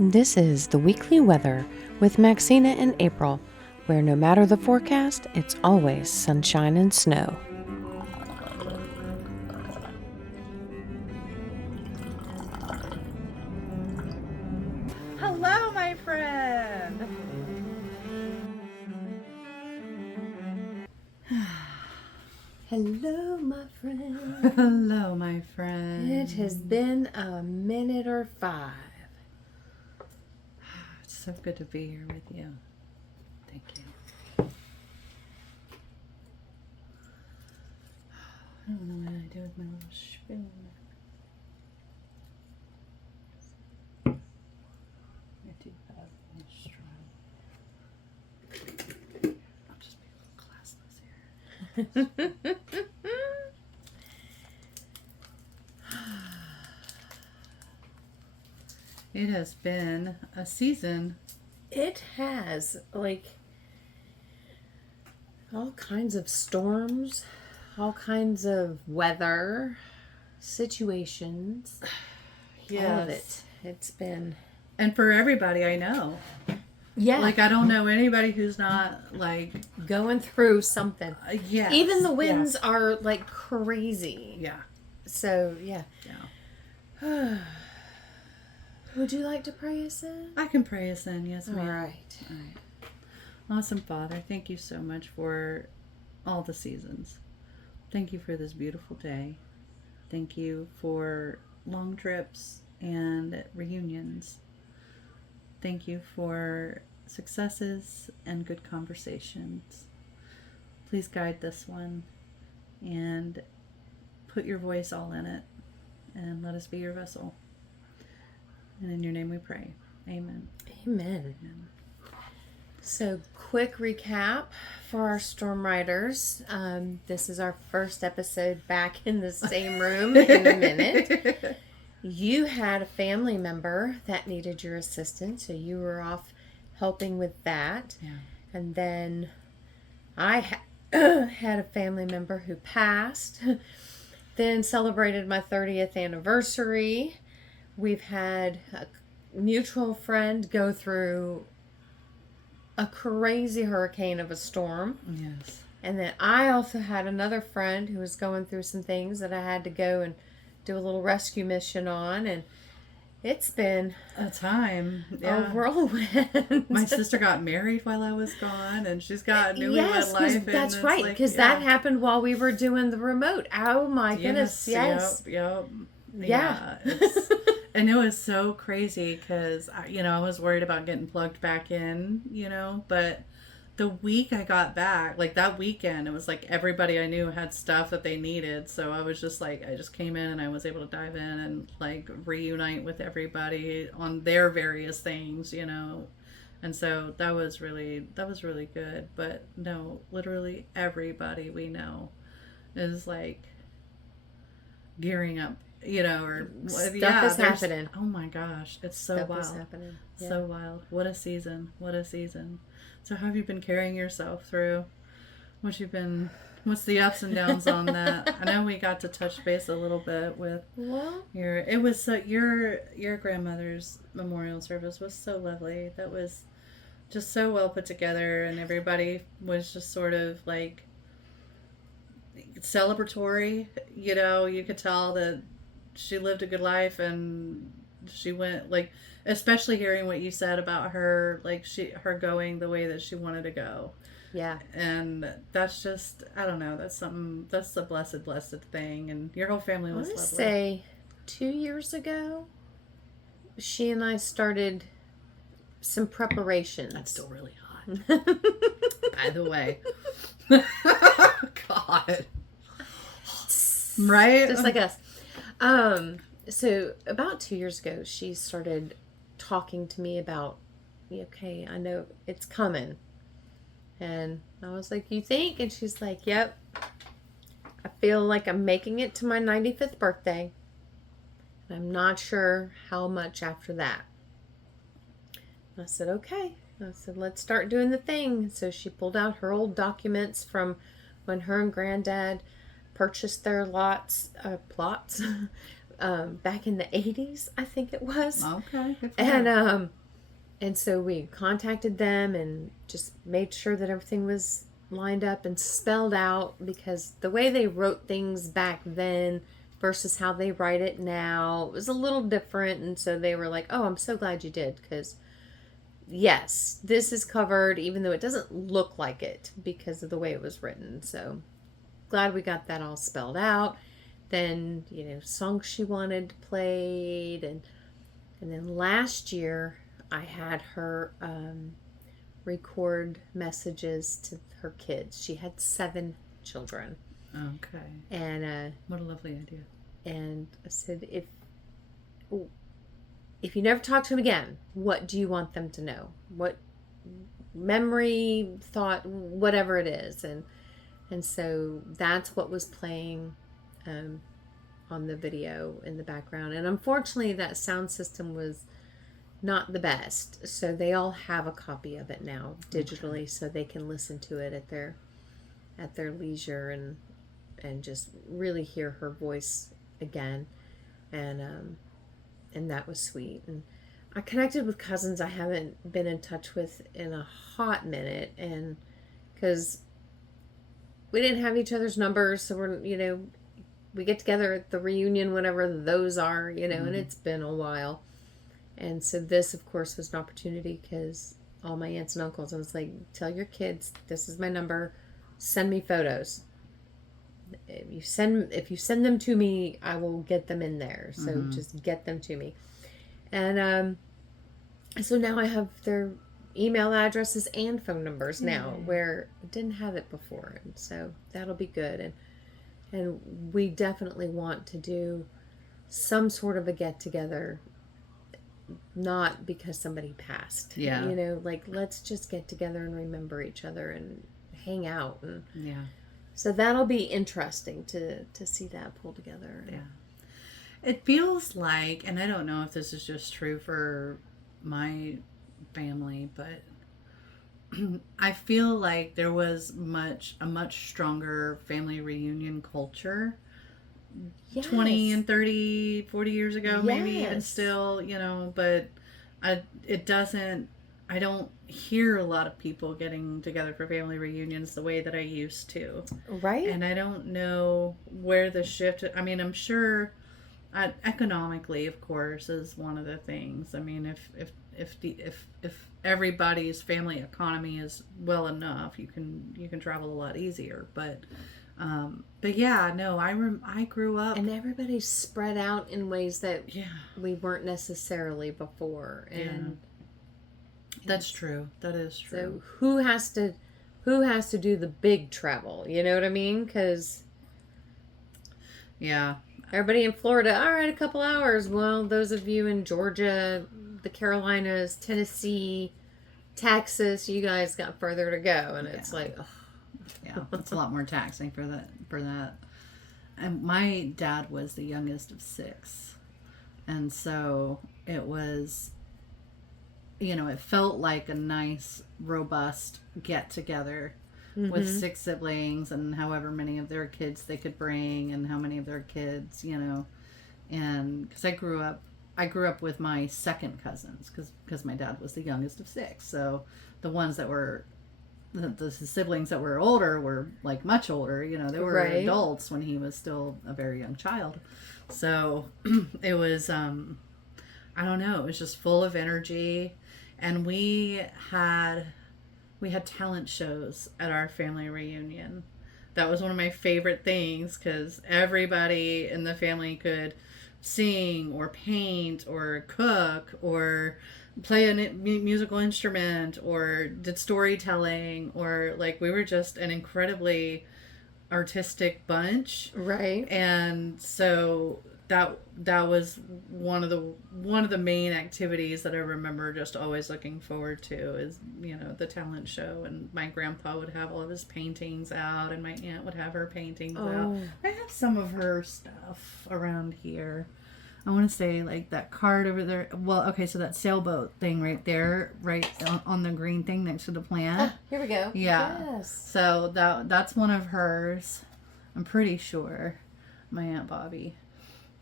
This is the weekly weather with Maxina and April, where no matter the forecast, it's always sunshine and snow. Hello, my friend. Hello, my friend. Hello, my friend. It has been a minute or 5. It's so good to be here with you. Thank you. I don't know what I do with my little spoon. I do have a straw. I'll just be a little classless here. It has been a season. It has, all kinds of storms, all kinds of weather, situations. Yes. All of it. It's been... And for everybody I know. Yeah. I don't know anybody who's not, going through something. Yes. Even the winds are, crazy. Yeah. So, yeah. Yeah. Would you like to pray us in? I can pray us in, yes, ma'am. All right. Awesome Father, thank you so much for all the seasons. Thank you for this beautiful day. Thank you for long trips and reunions. Thank you for successes and good conversations. Please guide this one and put your voice all in it and let us be your vessel. And in your name we pray. Amen. Amen. So, quick recap for our storm riders. This is our first episode back in the same room in a minute. You had a family member that needed your assistance, so you were off helping with that. Yeah. And then I had a family member who passed, then celebrated my 30th anniversary. We've had a mutual friend go through a crazy hurricane of a storm. Yes. And then I also had another friend who was going through some things that I had to go and do a little rescue mission on. And it's been a time. a whirlwind. My sister got married while I was gone, and she's got a newlywed life. That's right, because that happened while we were doing the remote. Oh my goodness, yes. Yep. Yeah. And it was so crazy because, I was worried about getting plugged back in, but the week I got back, that weekend, it was everybody I knew had stuff that they needed. So I was just I just came in and I was able to dive in and reunite with everybody on their various things, And so that was really good. But no, literally everybody we know is gearing up. Or stuff is happening. Oh my gosh, it's so stuff wild. Is happening. Yeah. So wild. What a season. So how have you been carrying yourself through what's the ups and downs on that? I know we got to touch base a little bit with your grandmother's memorial service was so lovely. That was just so well put together, and everybody was just sort of celebratory. You could tell that she lived a good life, and she went especially hearing what you said about her, her going the way that she wanted to go. Yeah. And that's just, I don't know, that's the blessed thing. And your whole family was lovely. I want to say 2 years ago, she and I started some preparations. That's still really hot. By the way. God. Right? Just like us. So about 2 years ago, she started talking to me about, okay, I know it's coming. And I was like, you think? And she's like, yep. I feel like I'm making it to my 95th birthday. And I'm not sure how much after that. I said, okay. I said, let's start doing the thing. So she pulled out her old documents from when her and Granddad purchased their plots back in the 80s, I think it was. Okay. Good for her. And so we contacted them and just made sure that everything was lined up and spelled out, because the way they wrote things back then versus how they write it now was a little different. And so they were like, oh, I'm so glad you did, because yes, this is covered, even though it doesn't look like it because of the way it was written. So glad we got that all spelled out. Then, songs she wanted played. And then last year, I had her record messages to her kids. She had 7 children. Okay. And what a lovely idea. And I said, if you never talk to them again, what do you want them to know? What memory, thought, whatever it is. And so that's what was playing on the video in the background. And unfortunately, that sound system was not the best. So they all have a copy of it now digitally, so they can listen to it at their leisure and just really hear her voice again. And that was sweet. And I connected with cousins I haven't been in touch with in a hot minute, and because we didn't have each other's numbers, so we get together at the reunion whenever those are, and it's been a while. And so this, of course, was an opportunity, because all my aunts and uncles, I was like, tell your kids, this is my number, send me photos. If you send them to me, I will get them in there. So just get them to me. And so now I have their email addresses and phone numbers now, where I didn't have it before. And so that'll be good. And we definitely want to do some sort of a get together, not because somebody passed. Yeah. Let's just get together and remember each other and hang out. And yeah. So that'll be interesting to see that pull together. Yeah. It feels like, and I don't know if this is just true for my family, but I feel like there was a much stronger family reunion culture 20 and 30, 40 years ago, maybe even still, but I don't hear a lot of people getting together for family reunions the way that I used to. Right. And I don't know where the shift, I mean, I'm sure economically, of course, is one of the things. I mean, if everybody's family economy is well enough, you can travel a lot easier, but yeah, no, I grew up, and everybody's spread out in ways that we weren't necessarily before. And that's true. That is true. So who has to do the big travel? You know what I mean? Because everybody in Florida, all right, a couple hours. Well, those of you in Georgia, the Carolinas, Tennessee, Texas, you guys got further to go, and it's like, ugh. Yeah, it's a lot more taxing for that. And my dad was the youngest of 6, and so it was, it felt like a nice, robust get together with 6 siblings and however many of their kids they could bring and how many of their kids, and because I grew up with my second cousins because my dad was the youngest of 6, so the ones that were the siblings that were older were like much older, they were adults when he was still a very young child. So it was, I don't know, it was just full of energy. And we had talent shows at our family reunion. That was one of my favorite things, because everybody in the family could sing or paint or cook or play a musical instrument or did storytelling, or we were just an incredibly artistic bunch. Right. And so that was one of the main activities that I remember just always looking forward to is, the talent show. And my grandpa would have all of his paintings out, and my aunt would have her paintings out. I have some of her stuff around here. I want to say that card over there. Well, okay, so that sailboat thing right there, right on the green thing next to the plant. Here we go. Yeah. Yes. So that's one of hers. I'm pretty sure, my Aunt Bobby.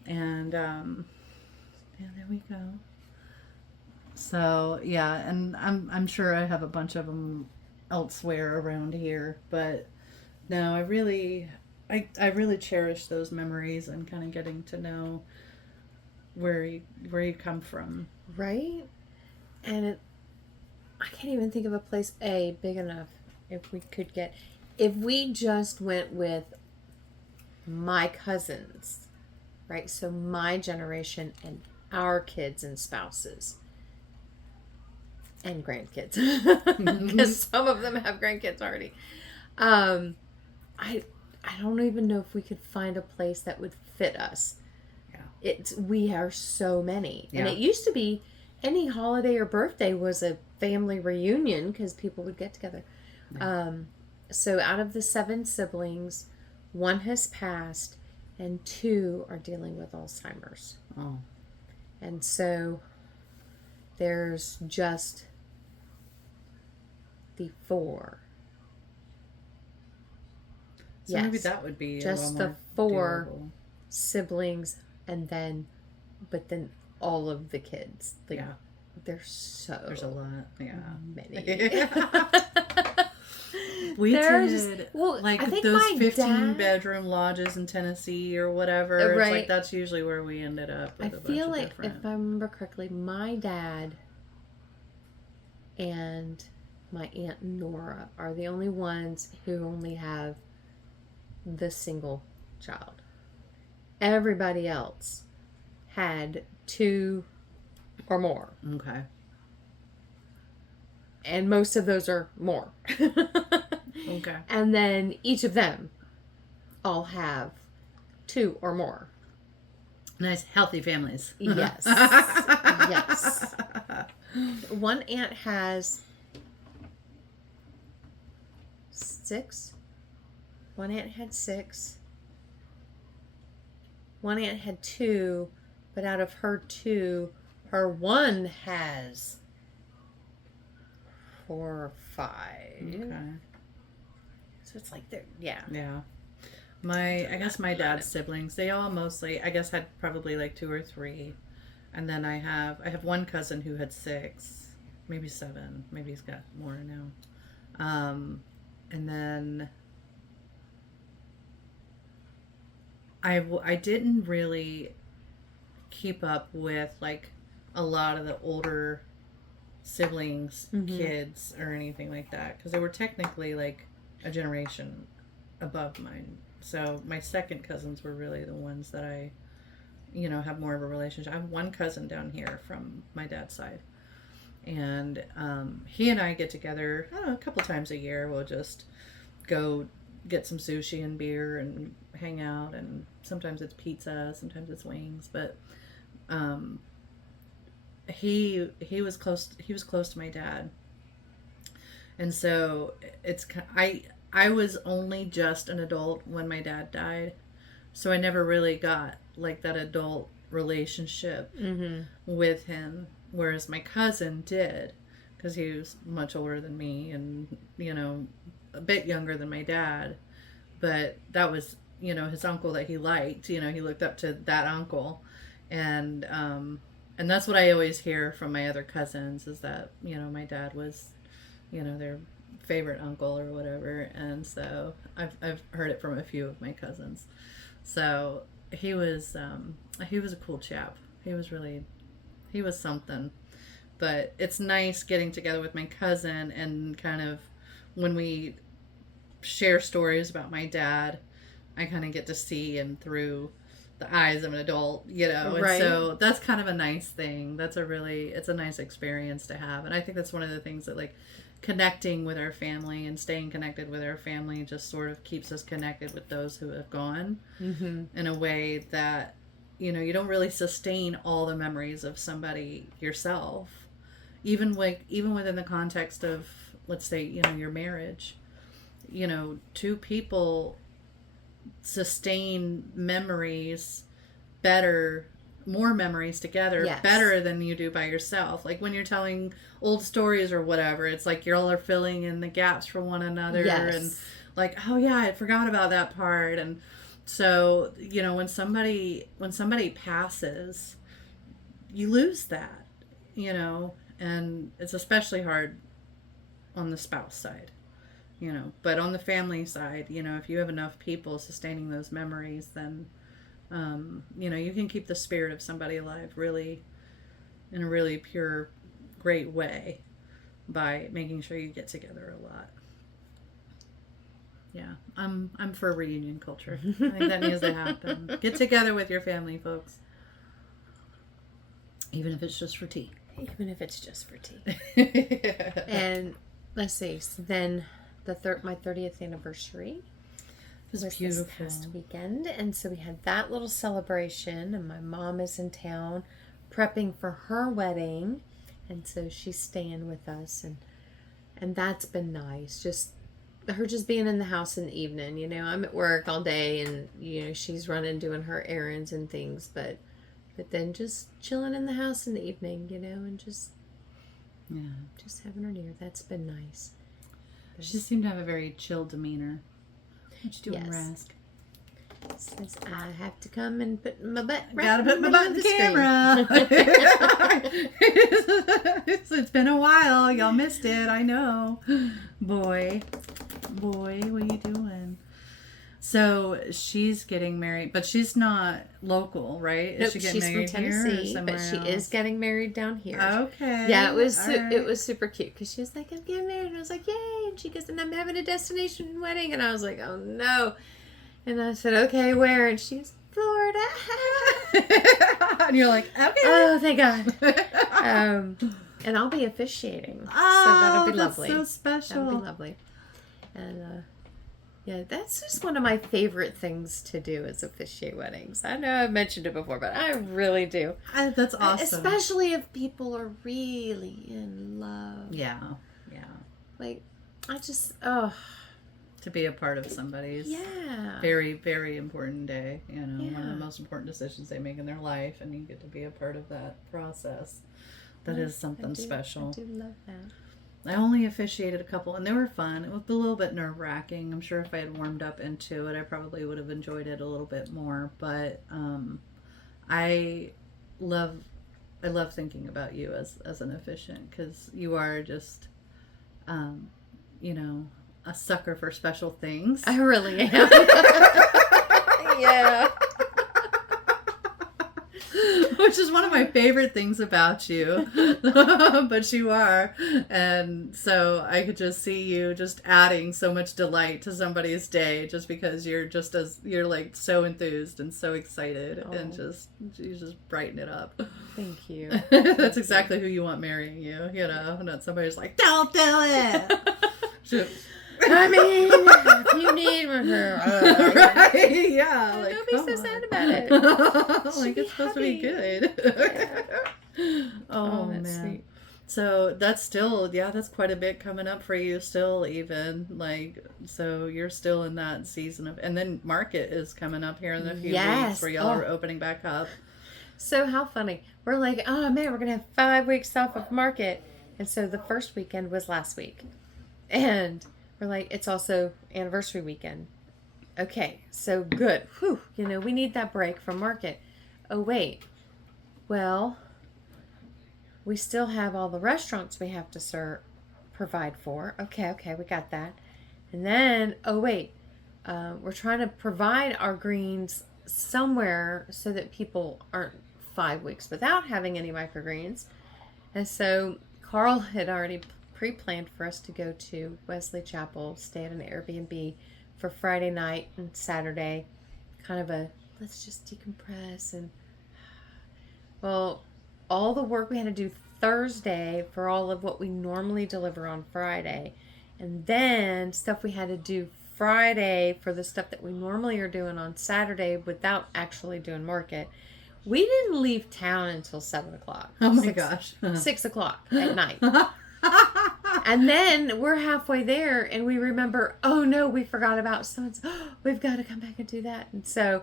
And yeah, there we go. So yeah, and I'm sure I have a bunch of them elsewhere around here, but no, I really cherish those memories and kind of getting to know where you come from. Right? And I can't even think of a place big enough if we just went with my cousins, right? So my generation and our kids and spouses and grandkids, because some of them have grandkids already. I don't even know if we could find a place that would fit us. Yeah. We are so many, Yeah. and it used to be any holiday or birthday was a family reunion because people would get together. Yeah. So out of the 7 siblings, 1 has passed, and 2 are dealing with Alzheimer's. Oh. And so there's just the 4. So maybe that would be just the 4 siblings, and then all of the kids. Like, yeah. There's a lot. Yeah. Many. We There's did I think those my 15-bedroom lodges in Tennessee or whatever. Right. It's like that's usually where we ended up. With I feel like if I remember correctly, my dad and my Aunt Nora are the only ones who only have the single child. Everybody else had 2 or more. Okay. And most of those are more. Okay. And then each of them all have 2 or more. Nice, healthy families. Yes. Yes. One aunt has 6. One aunt had 6. One aunt had 2, but out of her 2, her one has 4 or 5. Okay. So it's like they're, yeah. Yeah. I guess my dad's siblings, they all mostly, I guess, had probably like 2 or 3. And then I have one cousin who had 6, maybe 7. Maybe he's got more now. And then I didn't really keep up with like a lot of the older siblings, kids, or anything like that, because they were technically like a generation above mine. So my second cousins were really the ones that I, have more of a relationship. I have one cousin down here from my dad's side, and he and I get together, I don't know, a couple times a year. We'll just go get some sushi and beer and hang out, and sometimes it's pizza, sometimes it's wings, but he was close to my dad, and so I was only just an adult when my dad died, so I never really got like that adult relationship with him, whereas my cousin did, because he was much older than me and a bit younger than my dad, but that was his uncle that he liked. He looked up to that uncle, and that's what I always hear from my other cousins, is that my dad was their favorite uncle or whatever. And so I've heard it from a few of my cousins. So he was a cool chap. He was something. But it's nice getting together with my cousin, and kind of when we share stories about my dad, I kind of get to see him through the eyes of an adult, and right. So that's kind of a nice thing. It's a nice experience to have. And I think that's one of the things that, like, connecting with our family and staying connected with our family just sort of keeps us connected with those who have gone in a way that, you don't really sustain all the memories of somebody yourself. Even within the context of, let's say, your marriage, 2 people sustain memories better, more memories together, yes, better than you do by yourself. Like when you're telling old stories or whatever, it's like you all are filling in the gaps for one another. Yes. And like, oh yeah, I forgot about that part. And So, when somebody passes, you lose that, and it's especially hard on the spouse side, but on the family side, if you have enough people sustaining those memories, then, you can keep the spirit of somebody alive really in a really pure, great way by making sure you get together a lot. Yeah, I'm for reunion culture. I think that needs to happen. Get together with your family, folks. Even if it's just for tea. Even if it's just for tea. And let's see. So then my 30th anniversary was beautiful this past weekend, and so we had that little celebration. And my mom is in town, prepping for her wedding, and so she's staying with us, and that's been nice. Just her just being in the house in the evening. I'm at work all day, and she's running doing her errands and things, but then just chilling in the house in the evening, and just having her near. That's been nice. She seemed to have a very chill demeanor. What you doing, Rask? Says I have to come and put my butt. Gotta put my butt in the camera. It's been a while. Y'all missed it. I know. Boy, what are you doing? So she's getting married, but she's not local, right? Nope, she's from Tennessee, but she is getting married down here. Okay. Yeah, it was super cute because she was like, "I'm getting married," and I was like, "Yay!" And she goes, "And I'm having a destination wedding," and I was like, "Oh no!" And I said, "Okay, where?" And she's Florida. And you're like, "Okay." Oh, thank God. And I'll be officiating, so that'll be lovely. So special. That'll be lovely. And yeah, that's just one of my favorite things to do is officiate weddings. I know I've mentioned it before, but I really do. That's awesome. Especially if people are really in love. Yeah. Like, I just, to be a part of somebody's very, very important day. One of the most important decisions they make in their life, and you get to be a part of that process. That is something special. I do love that. I only officiated a couple, and they were fun. It was a little bit nerve-wracking. I'm sure if I had warmed up into it, I probably would have enjoyed it a little bit more. But I love thinking about you as an officiant, because you are just, a sucker for special things. I really am. Yeah. Which is one of my favorite things about you. But you are. And so I could just see you just adding so much delight to somebody's day just because you're like so enthused and so excited and you just brighten it up. Thank you. That's exactly who you want marrying you, not somebody's like, "Don't do it." I mean, if you need her, right? Yeah. Like, don't be so sad about it. Like, it's supposed to be good. Yeah. Oh that's man. sweet. So that's still, that's quite a bit coming up for you still, even. Like, so you're still in that season of, and then Market is coming up here in a few weeks where y'all are opening back up. So how funny. We're like, oh man, we're going to have 5 weeks off of Market. And so the first weekend was last week. And we're like, it's also anniversary weekend. Okay, so good. Whew, we need that break from Market. Oh, wait. Well, we still have all the restaurants we have to provide for. Okay, we got that. And then, oh, wait. We're trying to provide our greens somewhere so that people aren't 5 weeks without having any microgreens. And so Carl had already pre-planned for us to go to Wesley Chapel, stay at an Airbnb for Friday night and Saturday, kind of let's just decompress. And well, all the work we had to do Thursday for all of what we normally deliver on Friday, and then stuff we had to do Friday for the stuff that we normally are doing on Saturday without actually doing Market. We didn't leave town until 7 o'clock. Oh my gosh. 6 o'clock at night. And then we're halfway there and we remember, oh no, we forgot about so-and-so. We've got to come back and do that. And so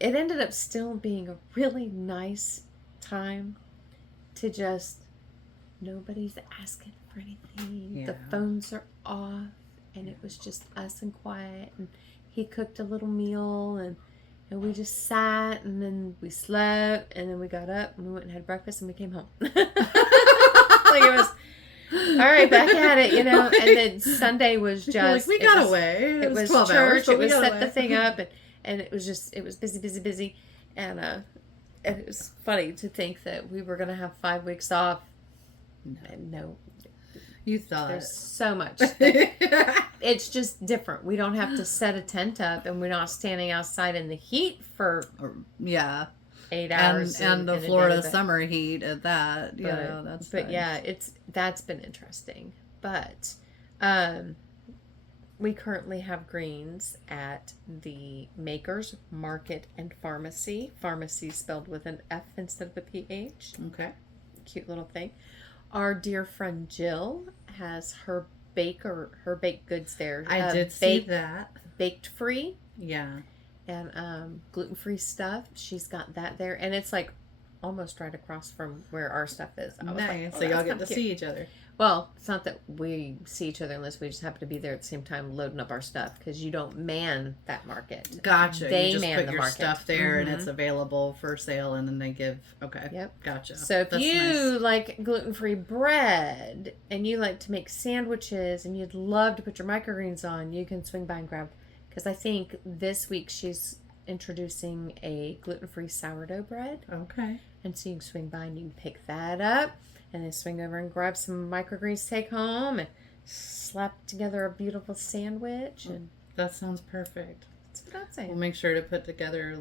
it ended up still being a really nice time to just, nobody's asking for anything. Yeah. The phones are off and it was just us and quiet. And he cooked a little meal, and we just sat, and then we slept, and then we got up and we went and had breakfast, and we came home. Like it was, all right, back at it, And then Sunday was just we got away. It was 12 church. hours, but it was set away. the thing up, and it was busy, and it was funny to think that we were gonna have 5 weeks off. And no. You thought. There's so much. It's just different. We don't have to set a tent up, and we're not standing outside in the heat for 8 hours. And the Florida summer heat at that. That's but nice. That's been interesting. But we currently have greens at the Makers Market and Farmacy. Farmacy spelled with an F instead of a PH. Okay. Cute little thing. Our dear friend Jill has her baked goods there. I did see that. Baked free. Yeah. And gluten-free stuff. She's got that there. And it's like almost right across from where our stuff is. Nice. So y'all get to see each other. Well, it's not that we see each other unless we just happen to be there at the same time loading up our stuff, because you don't man that market. Gotcha. They you just man put the your market. Stuff there and it's available for sale, and then they give. Okay. Yep. Gotcha. So if you like gluten-free bread and you like to make sandwiches and you'd love to put your microgreens on, you can swing by and grab. Because I think this week she's introducing a gluten-free sourdough bread. Okay. And so you can swing by and you can pick that up. And then swing over and grab some microgreens to take home and slap together a beautiful sandwich. And that sounds perfect. That's what I'm saying. We'll make sure to put together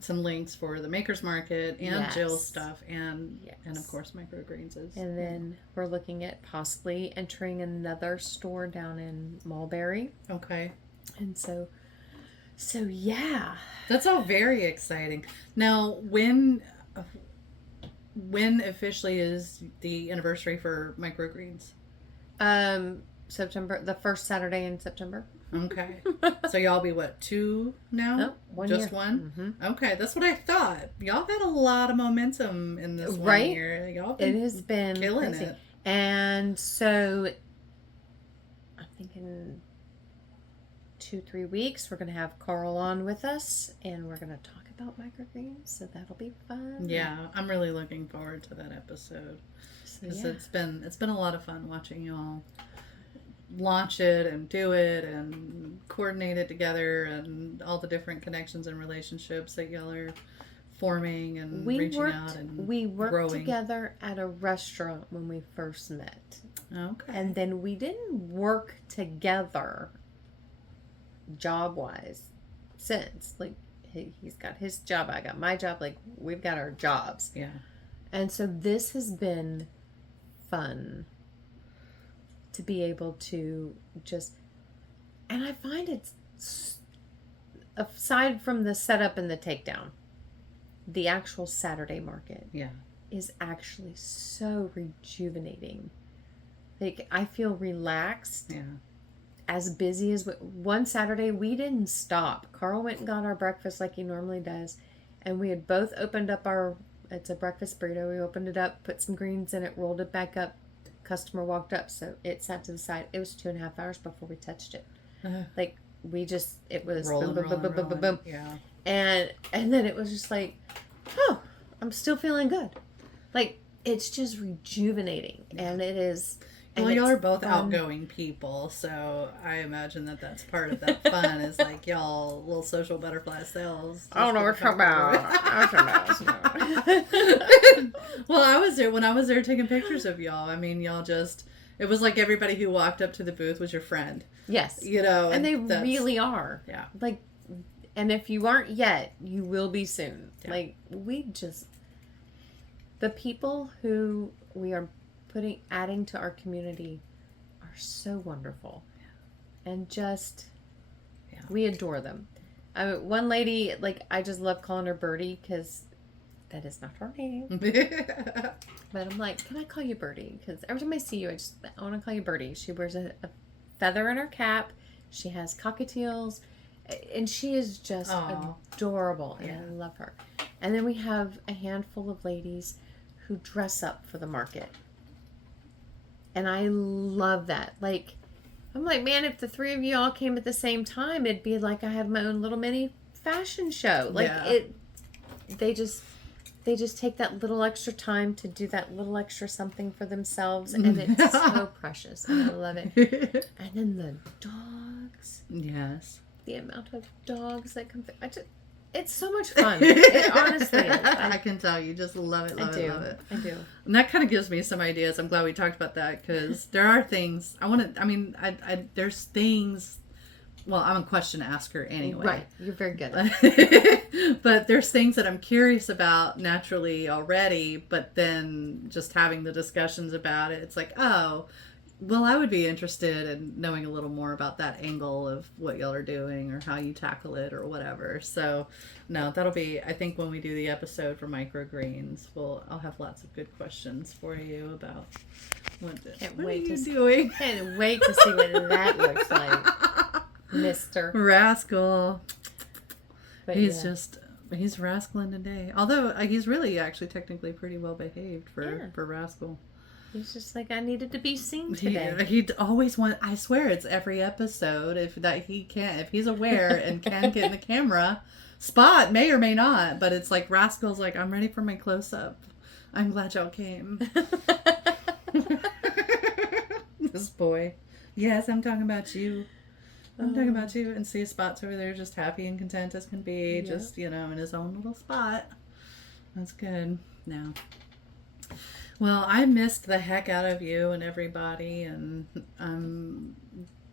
some links for the Makers Market and Jill's stuff and of course Microgreens is. And then we're looking at possibly entering another store down in Mulberry. Okay. And so yeah. That's all very exciting. Now, when officially is the anniversary for Microgreens? September, the first Saturday in September. Okay. So y'all be what, 2 now? No, 1 Just year. 1? Mm-hmm. Okay, that's what I thought. Y'all got a lot of momentum in this 1 year. Y'all it has been killing crazy. it. And so I think in 2-3 weeks we're going to have Carl on with us, and we're going to talk about microgreens, so that'll be fun. Yeah, I'm really looking forward to that episode. Because it's been a lot of fun watching you all launch it and do it and coordinate it together, and all the different connections and relationships that y'all are forming and reaching out and we worked growing together at a restaurant when we first met. Okay. And then we didn't work together job wise since. Like, he's got his job, I got my job, like we've got our jobs. Yeah. And so this has been fun to be able to just, and I find it's, aside from the setup and the takedown, the actual Saturday market is actually so rejuvenating. Like, I feel relaxed. Yeah. As busy as one Saturday, we didn't stop. Carl went and got our breakfast like he normally does, and we had both opened up it's a breakfast burrito. We opened it up, put some greens in it, rolled it back up. Customer walked up, so it sat to the side. It was 2.5 hours before we touched it. Like, it was rolling, boom, boom, boom, boom, boom, boom. Yeah. And then it was just like, oh, I'm still feeling good. Like, it's just rejuvenating, and it is. Well, y'all are both outgoing people, so I imagine that's part of that fun is like y'all little social butterfly selves. I don't know what you're talking about. Well, I was there when I was there taking pictures of y'all. I mean, y'all it was like everybody who walked up to the booth was your friend. Yes. And they really are. Yeah. Like, and if you aren't yet, you will be soon. Yeah. Like, the people who we are adding to our community are so wonderful, and we adore them. One lady, like, I just love calling her Birdie because that is not her name. But I'm like, can I call you Birdie? Because every time I see you, I want to call you Birdie. She wears a feather in her cap. She has cockatiels, and she is just adorable, and I love her. And then we have a handful of ladies who dress up for the market. And I love that. Like, I'm like, man, if the three of you all came at the same time, it'd be like I have my own little mini fashion show. Like they just take that little extra time to do that little extra something for themselves, and it's so precious, and I love it. And then the dogs. Yes. The amount of dogs that come through. It's so much fun. Honestly is. I can tell you just love it, love it. I do. And that kind of gives me some ideas. I'm glad we talked about that because there are things there's things. Well, I'm a question asker anyway. Right. You're very good. But there's things that I'm curious about naturally already, but then just having the discussions about it, it's like, oh, well, I would be interested in knowing a little more about that angle of what y'all are doing or how you tackle it or whatever. So, no, that'll be, I think when we do the episode for Mikro Greens, I'll have lots of good questions for you about what are you doing? Can't wait to see what that looks like, Mr. Rascal. But he's rascaling today. Although he's really actually technically pretty well behaved for Rascal. He's just like, I needed to be seen today. He'd always want, I swear it's every episode, if he's aware and can get in the camera, Spot may or may not, but it's like Rascal's like, I'm ready for my close-up. I'm glad y'all came. This boy. Yes, I'm talking about you. I'm talking about you. And see Spot's over there just happy and content as can be, just, in his own little spot. That's good. Now. Well, I missed the heck out of you and everybody, and I'm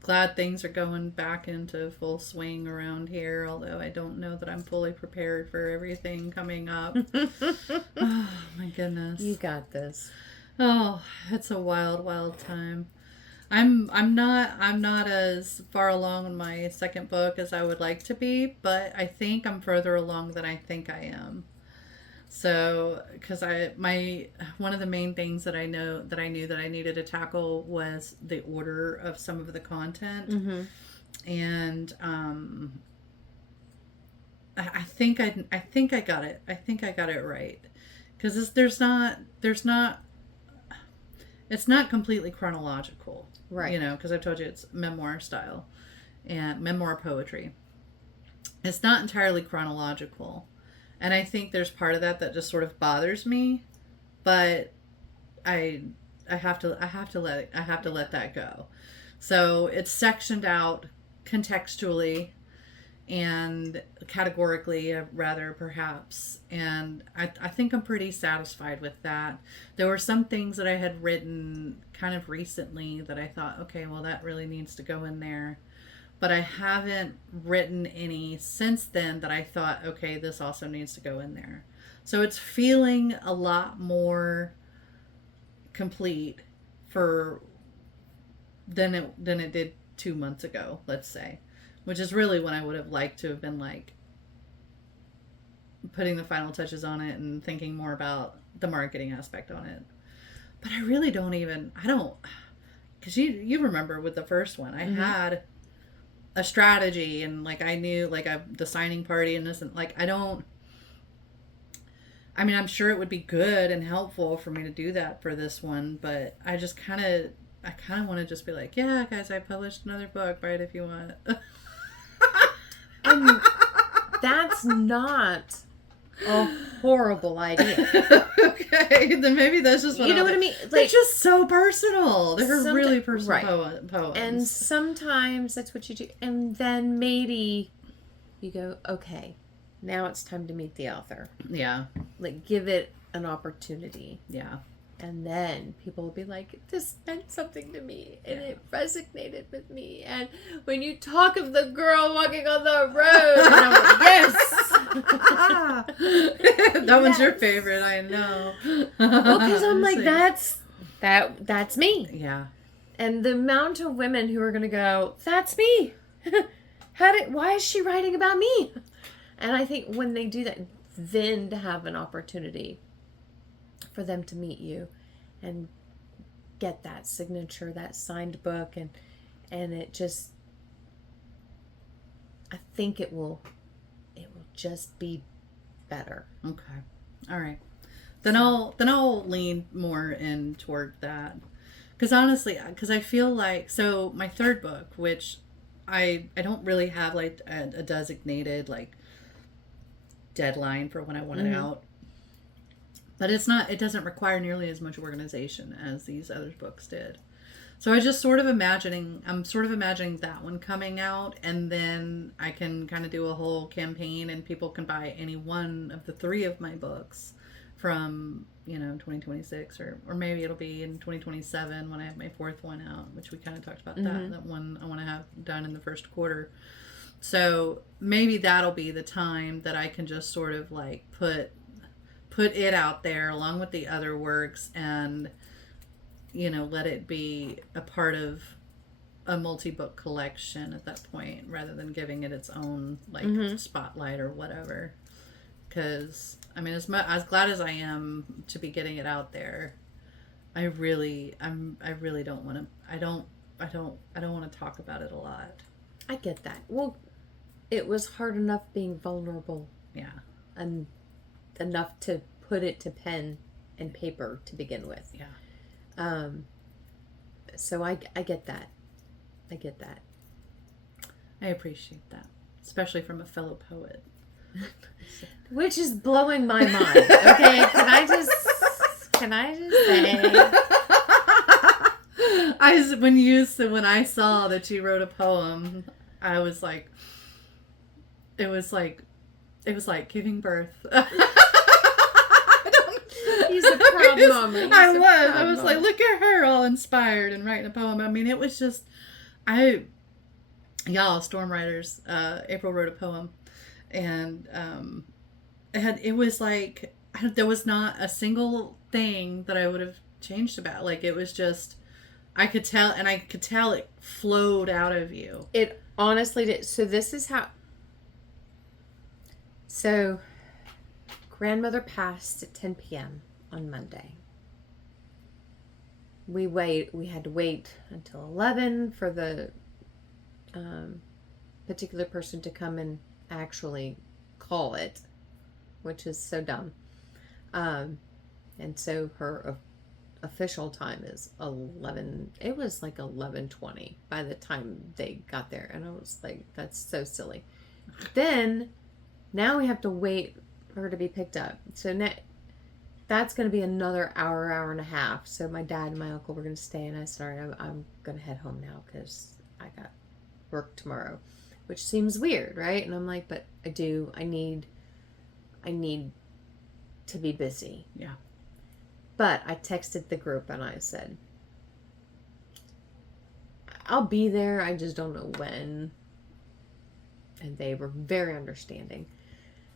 glad things are going back into full swing around here, although I don't know that I'm fully prepared for everything coming up. Oh, my goodness. You got this. Oh, it's a wild, wild time. I'm not as far along in my second book as I would like to be, but I think I'm further along than I think I am. So, because one of the main things that I knew that I needed to tackle was the order of some of the content, and I think I got it. I think I got it right, because it's not completely chronological, right? Because I've told you it's memoir style and memoir poetry. It's not entirely chronological. And I think there's part of that just sort of bothers me, but I have to let that go. So it's sectioned out contextually and categorically, rather, perhaps. And I think I'm pretty satisfied with that. There were some things that I had written kind of recently that I thought, okay, well, that really needs to go in there. But I haven't written any since then that I thought, okay, this also needs to go in there. So it's feeling a lot more complete than it did 2 months ago, let's say. Which is really when I would have liked to have been like putting the final touches on it and thinking more about the marketing aspect on it. But I really don't, because you remember with the first one, I had a strategy and like I knew like the signing party and this, and like I'm sure it would be good and helpful for me to do that for this one, but I kind of want to just be like, yeah guys, I published another book, right, if you want. And that's not a horrible idea. Okay, then maybe that's just what what I mean. Like, they're just so personal. They're really personal poems. And sometimes that's what you do. And then maybe you go, okay, now it's time to meet the author. Yeah. Like, give it an opportunity. Yeah. And then people will be like, this meant something to me, and it resonated with me. And when you talk of the girl walking on the road, and I'm like, yes! That one's your favorite, I know. Well, because I'm like, that's me. Yeah. And the amount of women who are going to go, that's me. Why is she writing about me? And I think when they do that, then to have an opportunity for them to meet you and get that signature, that signed book, and it just, I think it will just be better. Okay. All right. Then I'll lean more in toward that, Because honestly, because I feel like, so my third book, which I don't really have like a designated like deadline for when I want it out, but it doesn't require nearly as much organization as these other books did. So I'm sort of imagining that one coming out, and then I can kind of do a whole campaign and people can buy any one of the three of my books from, 2026, or maybe it'll be in 2027 when I have my fourth one out, which we kind of talked about that one I want to have done in the first quarter. So maybe that'll be the time that I can just sort of like put it out there along with the other works, and let it be a part of a multi-book collection at that point, rather than giving it its own like spotlight or whatever. Because I mean, as glad as I am to be getting it out there, I really don't want to. I don't want to talk about it a lot. I get that. Well, it was hard enough being vulnerable. Yeah. And enough to put it to pen and paper to begin with. Yeah. So I get that. I get that. I appreciate that, especially from a fellow poet. Which is blowing my mind. Okay, can I just say? When I saw that you wrote a poem, I was like, it was like giving birth. He's a proud mama. I was like, look at her all inspired and writing a poem. I mean, it was just, y'all, storm writers, April wrote a poem, and it was like, there was not a single thing that I would have changed about. Like, it was just, I could tell it flowed out of you. It honestly did. So this is how. So, grandmother passed at 10 p.m. on Monday. We had to wait until 11 for the particular person to come and actually call it, which is so dumb. And so her official time is 11. It was like 11:20 by the time they got there, and I was like, that's so silly. Then now we have to wait for her to be picked up. So that's going to be another hour and a half. So my dad and my uncle were going to stay, and I said, all right, I'm going to head home now because I got work tomorrow, which seems weird, right? And I'm like, but I need to be busy. Yeah. But I texted the group and I said, I'll be there, I just don't know when. And they were very understanding.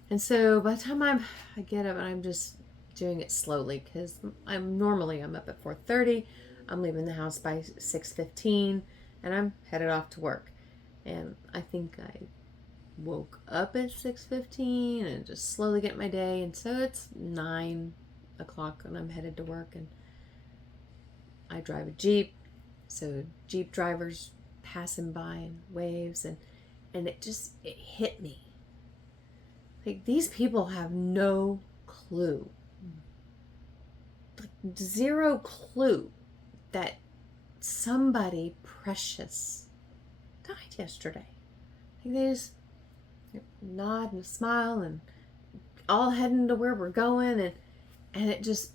And so by the time I get up, and I'm just doing it slowly because I'm up at 4:30. I'm leaving the house by 6:15, and I'm headed off to work. And I think I woke up at 6:15 and just slowly get my day. And so it's 9 o'clock and I'm headed to work, and I drive a Jeep. So Jeep drivers passing by and waves, and it hit me. Like, these people have no clue. Like, zero clue that somebody precious died yesterday. Like, they just nod and smile and all heading to where we're going, and it just,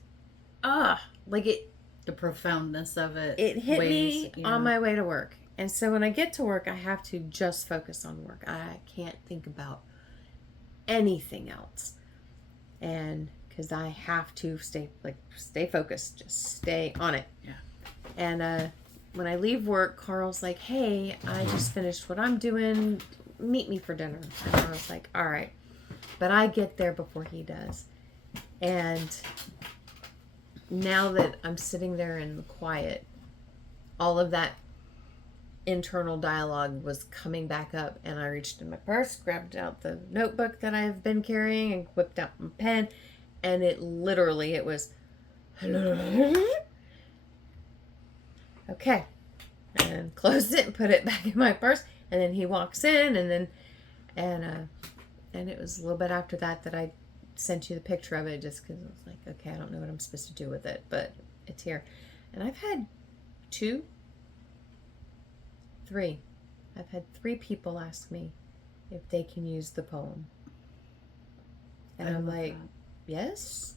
like it. The profoundness of it. It hit me on my way to work. And so when I get to work, I have to just focus on work. I can't think about anything else. And because I have to stay focused, just stay on it. Yeah. And when I leave work, Carl's like, hey, I just finished what I'm doing. Meet me for dinner. And I was like, all right. But I get there before he does. And now that I'm sitting there in the quiet, all of that internal dialogue was coming back up, and I reached in my purse, grabbed out the notebook that I've been carrying, and whipped out my pen, and it was, hello? Okay. And closed it and put it back in my purse, and then he walks in, and it was a little bit after that I sent you the picture of it, just because I was like, okay, I don't know what I'm supposed to do with it, but it's here. And I've three. I've had 3 people ask me if they can use the poem. And I'm like, yes.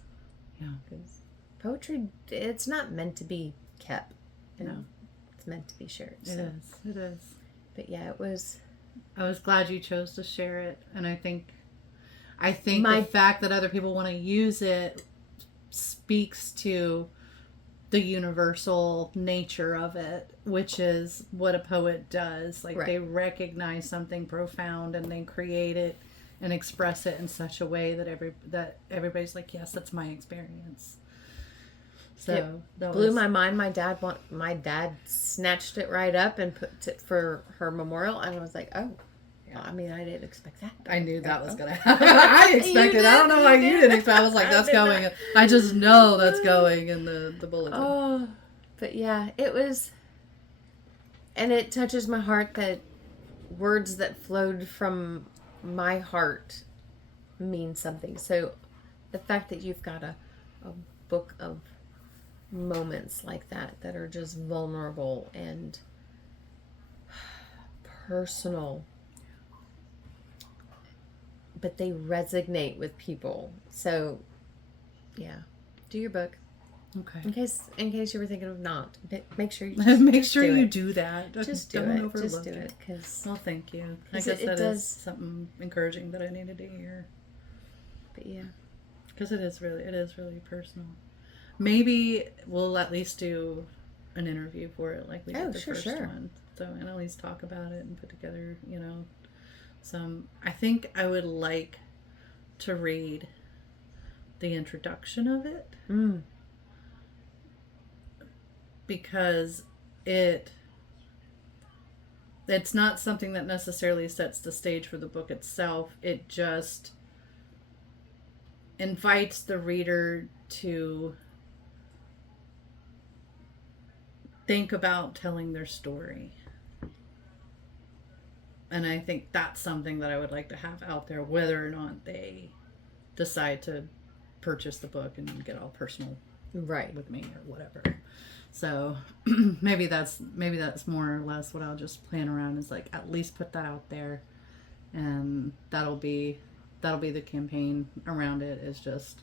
Yeah. Because poetry, it's not meant to be kept. No. It's meant to be shared. It is. It is. But yeah, it was. I was glad you chose to share it. And I think the fact that other people want to use it speaks to the universal nature of it, which is what a poet does. Like, they recognize something profound and they create it and express it in such a way that everybody's like, yes, that's my experience. So it blew my mind. My dad snatched it right up and put it for her memorial, and I was like, oh. Yeah. I mean, I didn't expect that. I knew that was going to happen. I expected. I don't know why you didn't expect. I was like, that's going. Not. I just know that's going in the bulletin. Oh, but yeah, it was. And it touches my heart that words that flowed from my heart mean something. So the fact that you've got a book of moments like that are just vulnerable and personal, but they resonate with people. So yeah, do your book. Okay. In case you were thinking of not, make sure you do that. Just do Don't it. overlook Just do it. Well, thank you. I guess that is something encouraging that I needed to hear. But yeah, because it is really personal. Maybe we'll at least do an interview for it, like we did the first one. So, and at least talk about it and put together, some. I think I would like to read the introduction of it. Because it's not something that necessarily sets the stage for the book itself. It just invites the reader to think about telling their story. And I think that's something that I would like to have out there, whether or not they decide to purchase the book and get all personal with me or whatever. So maybe that's more or less what I'll just plan around, is like at least put that out there, and that'll be the campaign around it, is just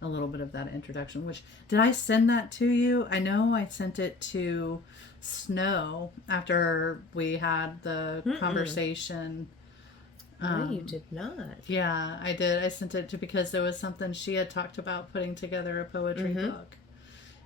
a little bit of that introduction. Which, did I send that to you? I know I sent it to Snow after we had the conversation. No, you did not. Yeah, I did. I sent it because there was something she had talked about putting together a poetry book.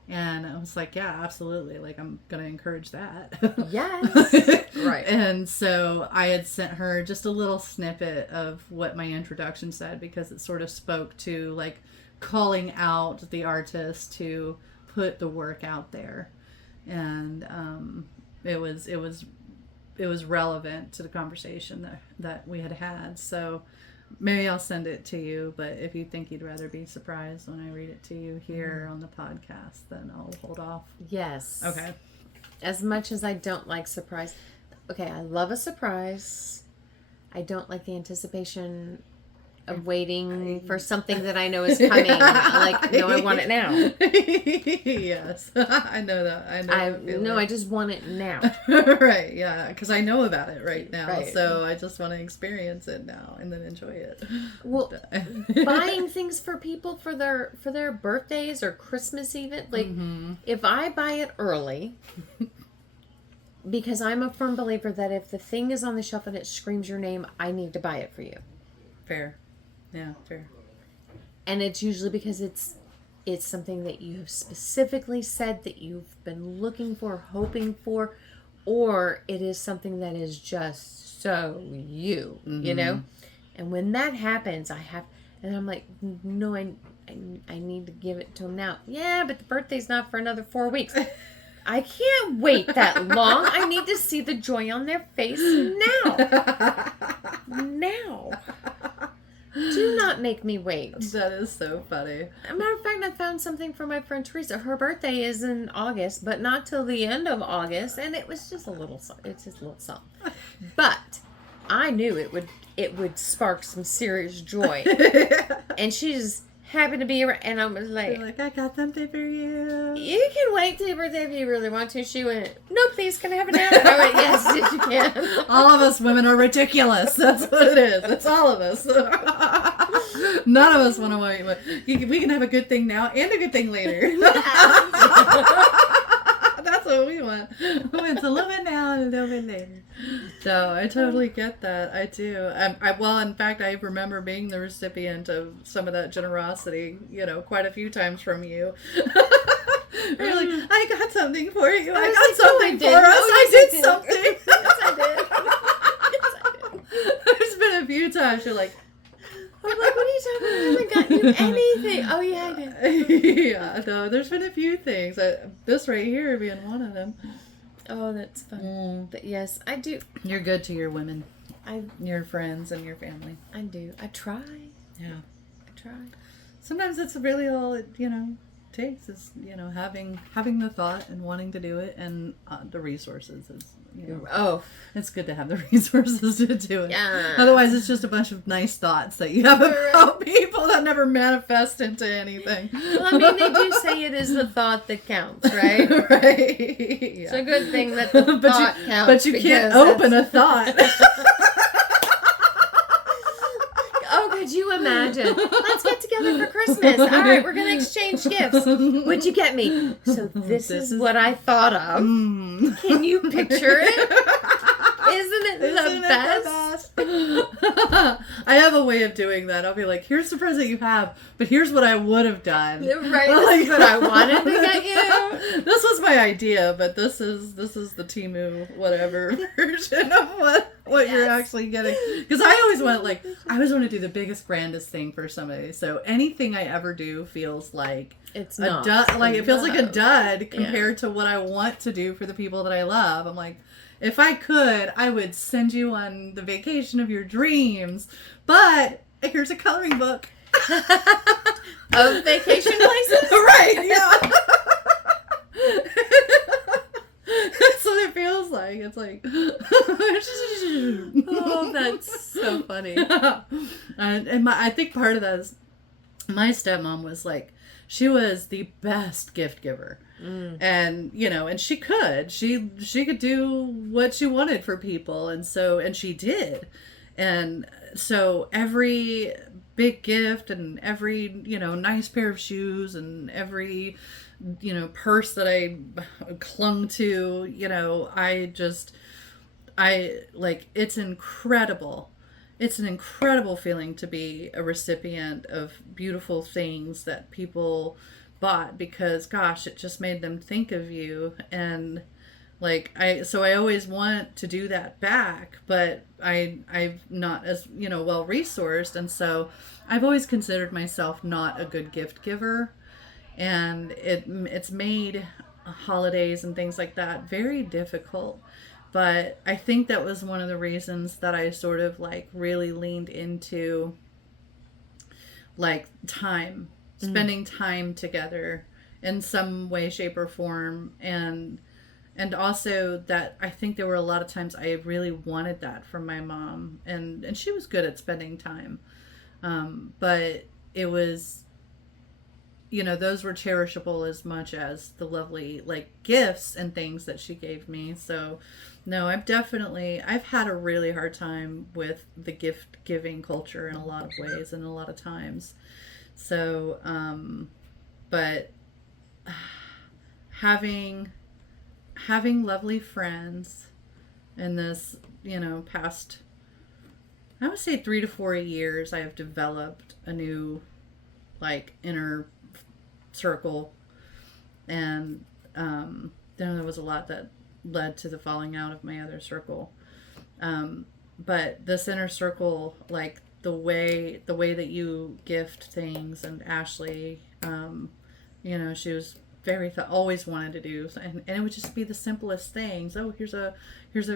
And I was like, yeah, absolutely. Like, I'm going to encourage that. Yes. Right. And so I had sent her just a little snippet of what my introduction said, because it sort of spoke to, like, calling out the artist to put the work out there. And it was relevant to the conversation that we had. So maybe I'll send it to you, but if you think you'd rather be surprised when I read it to you here on the podcast, then I'll hold off. Yes. Okay. As much as I don't like surprise. Okay, I love a surprise. I don't like the anticipation of waiting for something that I know is coming. I want it now. Yes. I know that. I just want it now. Right, yeah, because I know about it right now. Right. So I just want to experience it now and then enjoy it. Well, buying things for people for their birthdays or Christmas even, like, if I buy it early, because I'm a firm believer that if the thing is on the shelf and it screams your name, I need to buy it for you. Fair. Yeah, fair. And it's usually because it's something that you have specifically said that you've been looking for, hoping for, or it is something that is just so you, And when that happens, and I'm like, no, I need to give it to him now. Yeah, but the birthday's not for another 4 weeks. I can't wait that long. I need to see the joy on their face now. Now. Do not make me wait. That is so funny. As a matter of fact, I found something for my friend Teresa. Her birthday is in August, but not till the end of August, and it was just a little something. But I knew it would spark some serious joy. And she's happened to be around, and I was They're like, like, I got something for you. you can wait till your birthday if you really want to. She went, no, please, can I have an hour? I went, yes, you can. All of us women are ridiculous. That's what it is. It's all of us. None of us want to wait. We can have a good thing now and a good thing later. That's what we want. We want a little bit now and a little bit later. So I totally get that. I do. Well, in fact, I remember being the recipient of some of that generosity, quite a few times from you. You're like, I got something for you. I got something for us. I did something. Yes, I did. Yes, I did. There's been a few times you're like, I'm like, what are you talking about? I haven't gotten you anything. Oh, yeah, I did. yeah, no, there's been a few things. This right here being one of them. Oh, that's fun. But yes, I do. You're good to your women, I your friends, and your family. do. I try. Yeah. I try. Sometimes that's really all it, takes is, having the thought and wanting to do it, and the resources is, Oh. it's good to have the resources to do it. Yeah. Otherwise, it's just a bunch of nice thoughts that you have about people that never manifest into anything. Well, I mean, they do say it is the thought that counts, right? Right. It's a good thing that the thought counts. But you can't open a thought. Oh, could you imagine? Let's get together for Christmas. All right, we're going to exchange gifts. What'd you get me? So this is what I thought of. Can you picture it? Isn't it the best? I have a way of doing that. I'll be like, here's the present you have, but here's what I would have done. Right, this is what I wanted to get you. This was my idea, but this is the Temu whatever version of what you're actually getting. Because I always want to do the biggest, grandest thing for somebody. So anything I ever do feels like it's a dud. Like it feels like a dud compared to what I want to do for the people that I love. I'm like, if I could, I would send you on the vacation of your dreams. But here's a coloring book. Of vacation places? Right, yeah. That's what it feels like. It's like... Oh, that's so funny. And I think part of that is my stepmom was like, she was the best gift giver. And and she could do what she wanted for people, and she did. And so every big gift and every nice pair of shoes and every purse that I clung to, I like, it's incredible. It's an incredible feeling to be a recipient of beautiful things that people bought, because gosh, it just made them think of you. And I always want to do that back, but I'm not as well resourced, and so I've always considered myself not a good gift giver, and it's made holidays and things like that very difficult. But I think that was one of the reasons that I sort of really leaned into time, spending time together in some way, shape, or form. And also that I think there were a lot of times I really wanted that from my mom, and she was good at spending time. But it was, those were cherishable as much as the lovely gifts and things that she gave me. So no, I've had a really hard time with the gift giving culture in a lot of ways and a lot of times. So, but having lovely friends in this, past, I would say 3 to 4 years, I have developed a new, inner circle. And, then there was a lot that led to the falling out of my other circle. But this inner circle, the way that you gift things, and Ashley, she was always wanted to do, and it would just be the simplest things. Oh, here's a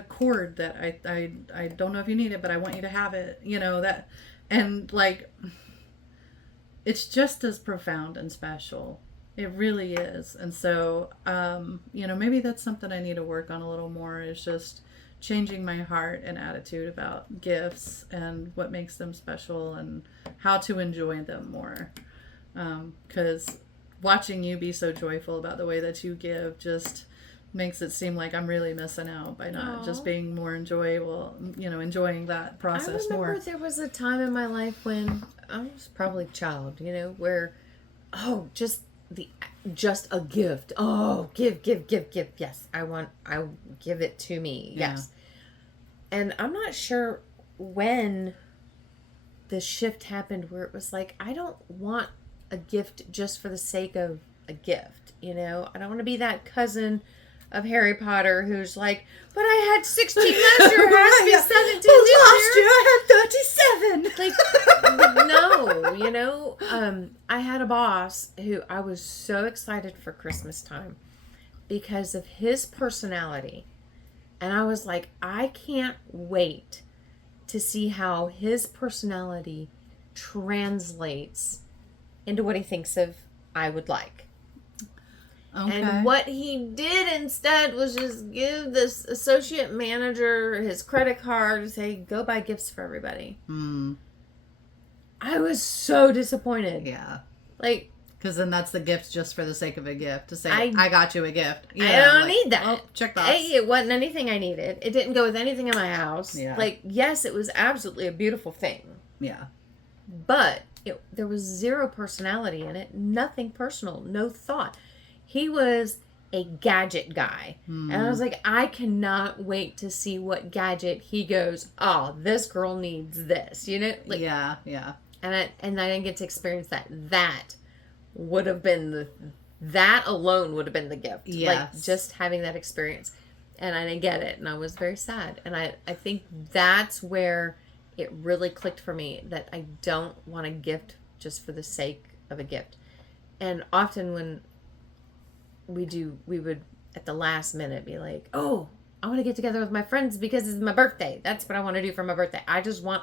cord that I don't know if you need it, but I want you to have it, that, and it's just as profound and special. It really is. And so maybe that's something I need to work on a little more, is just changing my heart and attitude about gifts and what makes them special and how to enjoy them more. Because watching you be so joyful about the way that you give just makes it seem like I'm really missing out by not just being more enjoyable, enjoying that process I remember more. there was a time in my life when I was probably a child, where, just a gift. Oh, give. Yes, I give it to me. Yes. And I'm not sure when the shift happened where it was like, I don't want a gift just for the sake of a gift. I don't want to be that cousin of Harry Potter who's like, but I had 16 last year, it has to be 17 last year I had 37. No, I had a boss who I was so excited for Christmas time because of his personality. And I was like, I can't wait to see how his personality translates into what he thinks of I would like. Okay. And what he did instead was just give this associate manager his credit card and say, go buy gifts for everybody. I was so disappointed. Yeah. Like, because then that's the gift just for the sake of a gift. To say, I got you a gift. I don't need that. Oh, check box. It wasn't anything I needed. It didn't go with anything in my house. Yeah. Like, yes, it was absolutely a beautiful thing. Yeah. But there was zero personality in it. Nothing personal. No thought. He was a gadget guy. And I was like, I cannot wait to see what gadget he goes, oh, this girl needs this. Like, yeah. And I didn't get to experience that. That would have been that alone would have been the gift. Yes. Like, just having that experience. And I didn't get it. And I was very sad. And I think that's where it really clicked for me that I don't want a gift just for the sake of a gift. And often when we would at the last minute be like, oh, I want to get together with my friends because it's my birthday. That's what I want to do for my birthday. I just want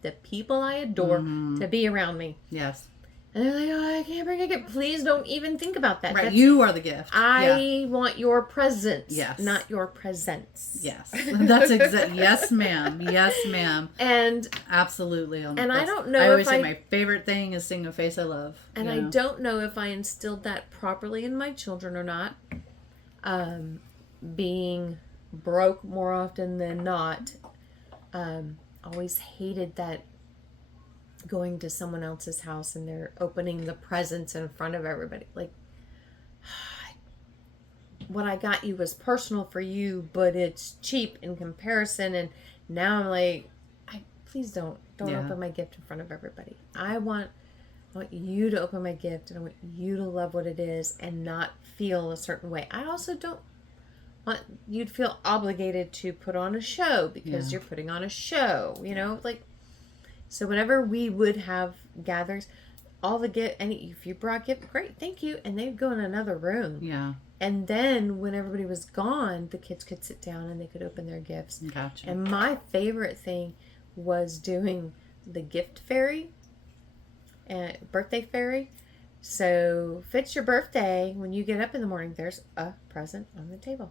the people I adore to be around me. Yes. And they're like, oh, I can't bring a gift. Please don't even think about that. Right, you are the gift. I want your presence, yes, not your presents. Yes, that's exactly. Yes, ma'am. Yes, ma'am. And absolutely. And I don't know. I always say my favorite thing is seeing a face I love. And I don't know if I instilled that properly in my children or not. Being broke more often than not. Always hated that. Going to someone else's house and they're opening the presents in front of everybody. Like, what I got you was personal for you, but it's cheap in comparison. And now I'm like, please don't open my gift in front of everybody. I want you to open my gift and I want you to love what it is and not feel a certain way. I also don't want you to feel obligated to put on a show because you're putting on a show, like. So whenever we would have gatherings, all the gift, and if you brought gift, great, thank you, and they'd go in another room. Yeah. And then when everybody was gone, the kids could sit down and they could open their gifts. Gotcha. And my favorite thing was doing the gift fairy, birthday fairy. So if it's your birthday, when you get up in the morning, there's a present on the table.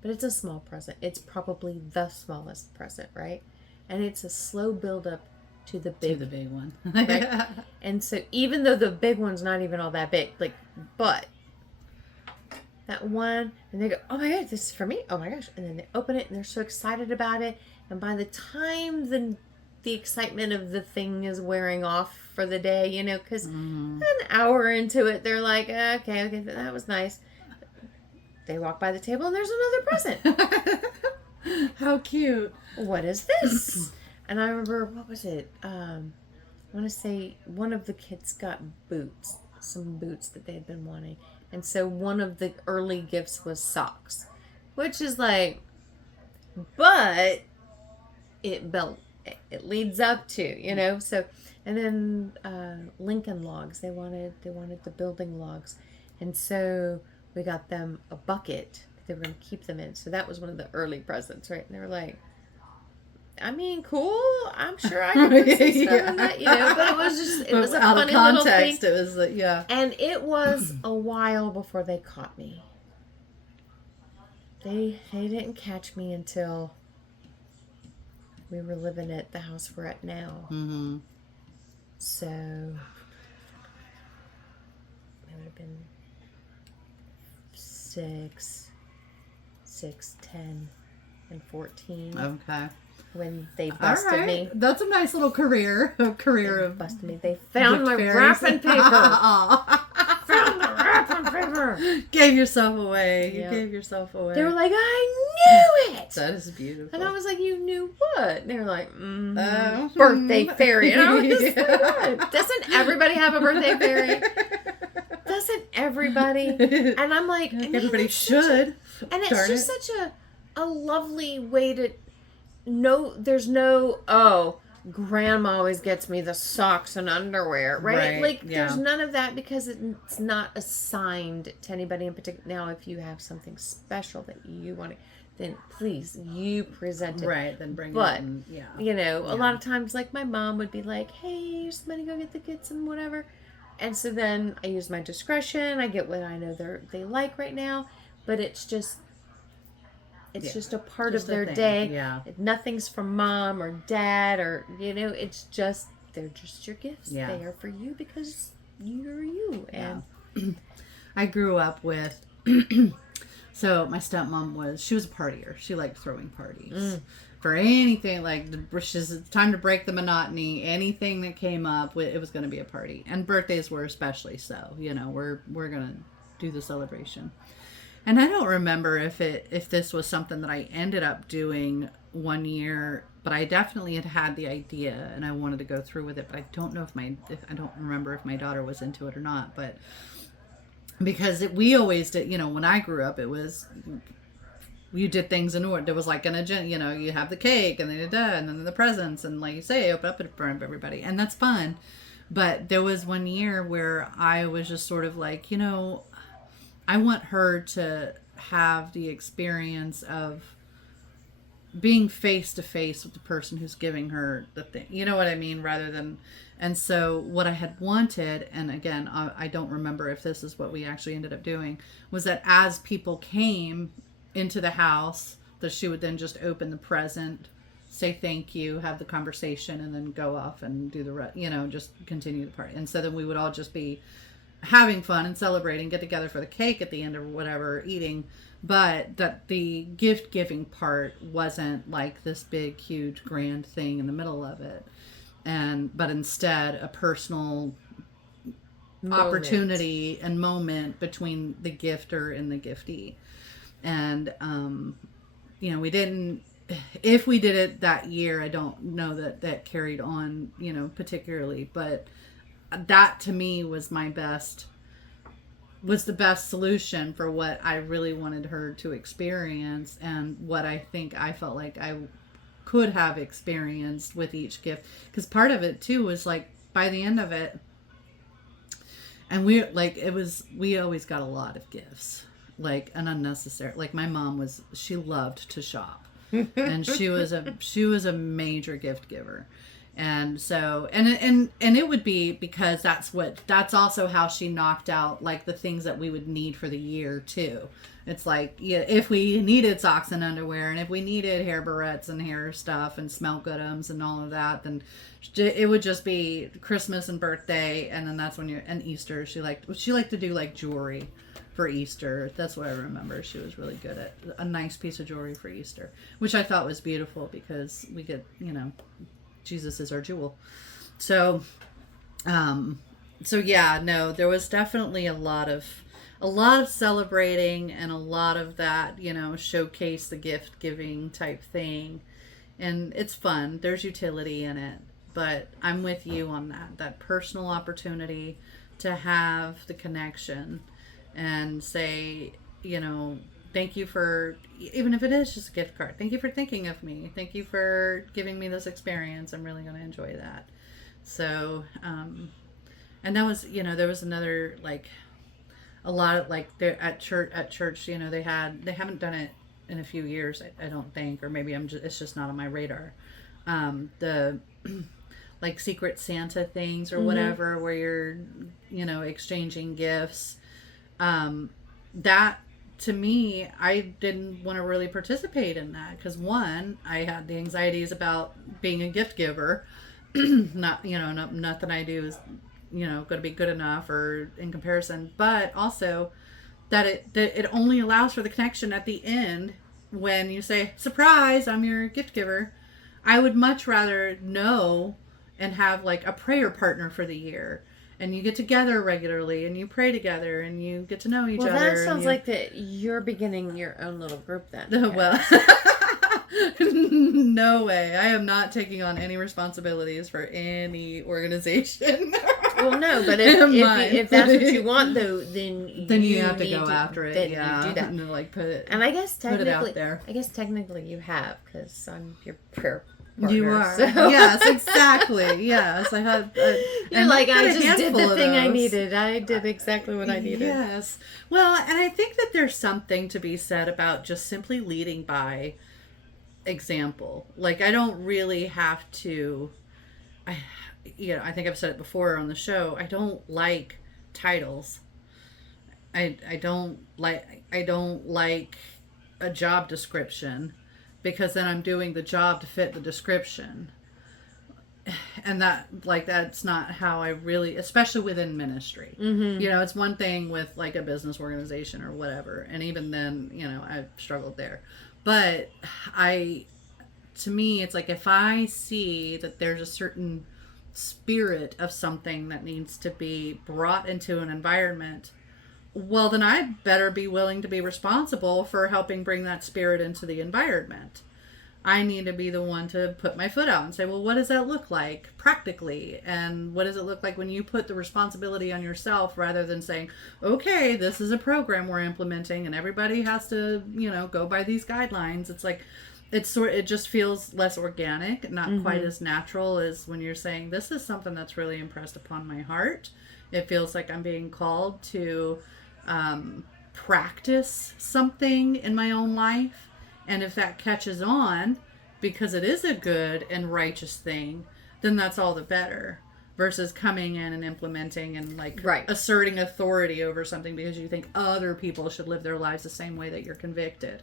But it's a small present. It's probably the smallest present, right? And it's a slow build-up to the big one. Right? And so even though the big one's not even all that big, but that one, and they go, oh my gosh, this is for me. Oh my gosh. And then they open it and they're so excited about it. And by the time the excitement of the thing is wearing off for the day, because an hour into it, they're like, okay, that was nice. They walk by the table and there's another present. How cute. What is this? And I remember, what was it? I want to say one of the kids got some boots that they had been wanting. And so one of the early gifts was socks, which is like, but it leads up to, so, and then Lincoln logs, they wanted the building logs. And so we got them a bucket they were going to keep them in. So that was one of the early presents, right? And they were like, I mean, cool. I'm sure I can put some stuff in that, but it was a funny little thing. It was And it was a while before they caught me. They didn't catch me until we were living at the house we're at now. Mm-hmm. So I would have been 6, 10, and 14. Okay. When they busted me. That's a nice little career. A career of busted me. They found my fairies. wrapping paper. Found the wrapping paper. Gave yourself away. Yeah. You gave yourself away. They were like, I knew it. That is beautiful. And I was like, you knew what? And they were like, birthday fairy. And I was just like, what? Doesn't everybody have a birthday fairy? Doesn't everybody? And I'm like, everybody should. And it's just such a lovely way to know there's no, grandma always gets me the socks and underwear, right? Like, there's none of that because it's not assigned to anybody in particular. Now, if you have something special that you want to, then please, you present it. Right, then bring but, it in. Yeah. You know, a lot of times, like, my mom would be like, hey, here's somebody, go get the kids and whatever. And so then I use my discretion. I get what I know they like right now. But it's just... It's just a part of their day. Yeah. Nothing's from mom or dad or, you know, it's just, they're just your gifts. Yeah. They are for you because you're you. And I grew up with, so my stepmom she was a partier. She liked throwing parties. For anything, like, it's time to break the monotony. Anything that came up, it was going to be a party. And birthdays were especially so. You know, we're going to do the celebration. And I don't remember if this was something that I ended up doing one year, but I definitely had the idea and I wanted to go through with it. But I don't know I don't remember if my daughter was into it or not. But because we always did, you know, when I grew up, it was you did things in order. There was like an agenda, you know, you have the cake and then the presents and, like you say, open up in front of everybody, and that's fun. But there was one year where I was just sort of like, you know, I want her to have the experience of being face to face with the person who's giving her the thing. You know what I mean? And so what I had wanted, and again, I don't remember if this is what we actually ended up doing, was that as people came into the house, that she would then just open the present, say thank you, have the conversation, and then go off and do the rest, you know, just continue the party. And so then we would all just be having fun and celebrating, get together for the cake at the end or whatever, eating, but that the gift giving part wasn't like this big, huge, grand thing in the middle of it. But instead a personal opportunity and moment between the gifter and the giftee. And, you know, if we did it that year, I don't know that carried on, you know, particularly, but that to me was the best solution for what I really wanted her to experience and what I think I felt like I could have experienced with each gift. Because part of it too was like by the end of it, and we always got a lot of gifts, like an unnecessary, like my mom she loved to shop and she was a major gift giver. And so, and it would be because that's also how she knocked out like the things that we would need for the year too. It's like, yeah, if we needed socks and underwear and if we needed hair barrettes and hair stuff and smell goodums and all of that, then it would just be Christmas and birthday. And then that's when and Easter, she liked to do like jewelry for Easter. That's what I remember. She was really good at a nice piece of jewelry for Easter, which I thought was beautiful because we get, you know, Jesus is our jewel. So yeah, no, there was definitely a lot of celebrating and a lot of that, you know, showcase the gift giving type thing. And it's fun. There's utility in it, but I'm with you on that personal opportunity to have the connection and say, you know, thank you for, even if it is just a gift card, thank you for thinking of me. Thank you for giving me this experience. I'm really going to enjoy that. So, and that was, you know, there was another, like, a lot of, like, they're at church, you know, they haven't done it in a few years, I don't think, or maybe it's just not on my radar. The, like, Secret Santa things or whatever, where you're, you know, exchanging gifts. That, to me, I didn't want to really participate in that because, one, I had the anxieties about being a gift giver. Nothing I do is going to be good enough or in comparison, but also that it only allows for the connection at the end when you say, surprise, I'm your gift giver. I would much rather know and have like a prayer partner for the year. And you get together regularly and you pray together and you get to know each other. Well, that sounds like that you're beginning your own little group then. Well, no way. I am not taking on any responsibilities for any organization. Well, no, but if that's what you want, though, then you have to go after it. Yeah, you do that. And like put it out there. I guess technically you have, because I'm your prayer partner. You are. So. Yes, exactly. Yes, I had. You're like, I just did the thing I needed. I did exactly what I needed. Yes. Well, and I think that there's something to be said about just simply leading by example. Like, I don't really have to. I think I've said it before on the show. I don't like titles. I don't like a job description, because then I'm doing the job to fit the description. And that's not how I really, especially within ministry. Mm-hmm. It's one thing with like a business organization or whatever. And even then, I've struggled there. But to me, it's like, if I see that there's a certain spirit of something that needs to be brought into an environment, well, then I better be willing to be responsible for helping bring that spirit into the environment. I need to be the one to put my foot out and say, well, what does that look like practically? And what does it look like when you put the responsibility on yourself, rather than saying, okay, this is a program we're implementing and everybody has to, go by these guidelines. It's like, it just feels less organic, not quite as natural as when you're saying, this is something that's really impressed upon my heart. It feels like I'm being called to practice something in my own life. And if that catches on, because it is a good and righteous thing, then that's all the better. Versus coming in and implementing and asserting authority over something because you think other people should live their lives the same way that you're convicted.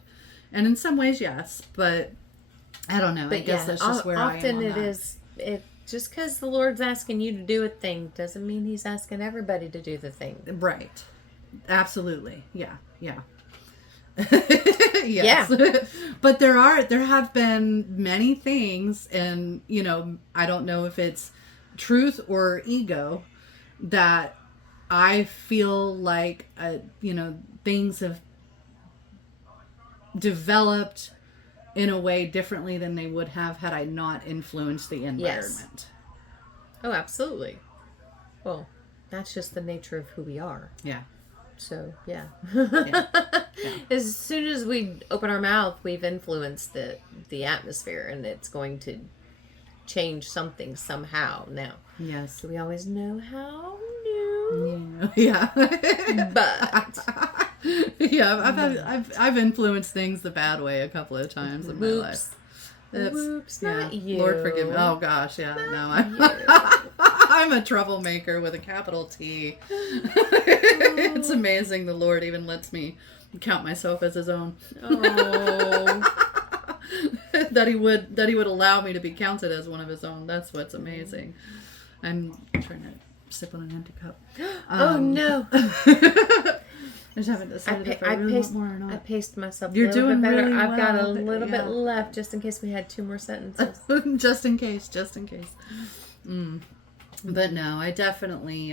And in some ways, yes, but I don't know. But I guess that's just where I am. Often it is. Just because the Lord's asking you to do a thing doesn't mean He's asking everybody to do the thing. Right. Absolutely. Yeah. Yes. Yeah. But there have been many things, and I don't know if it's truth or ego, that I feel like things have developed in a way differently than they would have had I not influenced the environment. Yes. Oh, absolutely. Well, that's just the nature of who we are. Yeah. So, yeah. Yeah. As soon as we open our mouth, we've influenced the atmosphere, and it's going to change something somehow. Now, yes. Do we always know how? No. Yeah. But yeah, I've influenced things the bad way a couple of times in my life. Whoops, not you. Lord forgive me. Oh gosh, yeah. I'm a troublemaker with a capital T. It's amazing the Lord even lets me count myself as His own. Oh. that he would allow me to be counted as one of His own. That's what's amazing. I'm trying to sip on an empty cup. Oh no. I just haven't decided if I really want more or not. I paced myself You're a little doing bit better. really I've got a well, little bit left just in case we had 2 more sentences. just in case. But no, I definitely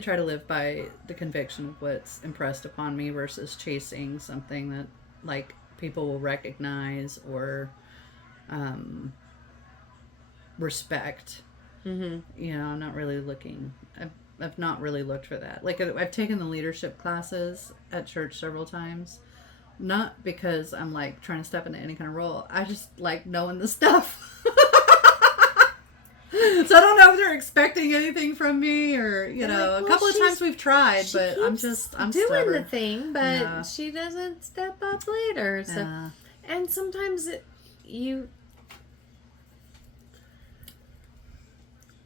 try to live by the conviction of what's impressed upon me versus chasing something that like people will recognize or respect. Mm-hmm. I'm not really looking. I've not really looked for that. Like, I've taken the leadership classes at church several times, not because I'm like trying to step into any kind of role. I just like knowing the stuff. So I don't know if they're expecting anything from me or, a couple of times we've tried, but I'm doing stubborn. The thing, but she doesn't step up later. So, and sometimes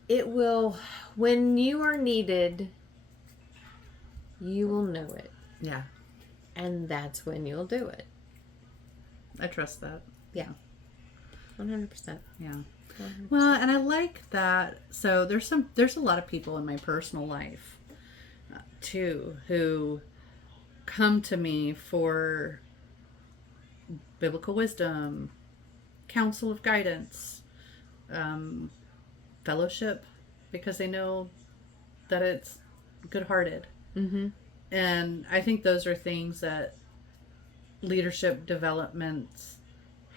it will, when you are needed, you will know it. Yeah. And that's when you'll do it. I trust that. Yeah. 100%. Yeah. Well, and I like that. So there's a lot of people in my personal life too who come to me for biblical wisdom, counsel of guidance, fellowship, because they know that it's good-hearted. Mm-hmm. And I think those are things that leadership development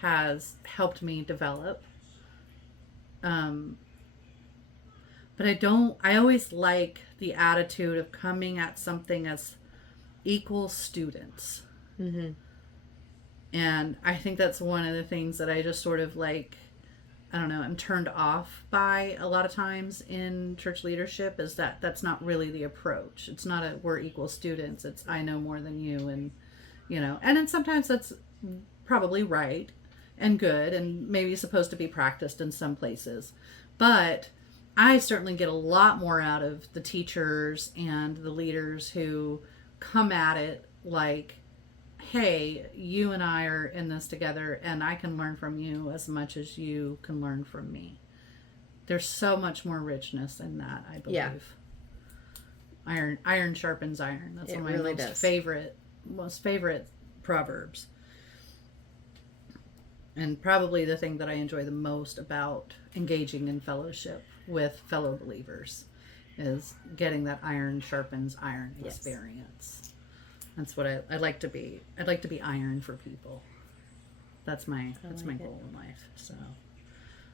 has helped me develop. But I always like the attitude of coming at something as equal students. Mm-hmm. And I think that's one of the things that I just sort of like, I don't know, I'm turned off by a lot of times in church leadership, is that that's not really the approach. It's not a we're equal students. It's I know more than you, and and then sometimes that's probably right and good and maybe supposed to be practiced in some places. But I certainly get a lot more out of the teachers and the leaders who come at it like, hey, you and I are in this together and I can learn from you as much as you can learn from me. There's so much more richness in that, I believe. Yeah. Iron sharpens iron. That's one of my really most favorite proverbs. And probably the thing that I enjoy the most about engaging in fellowship with fellow believers is getting that iron sharpens iron experience. That's what I'd like to be. I'd like to be iron for people. That's my goal in life. So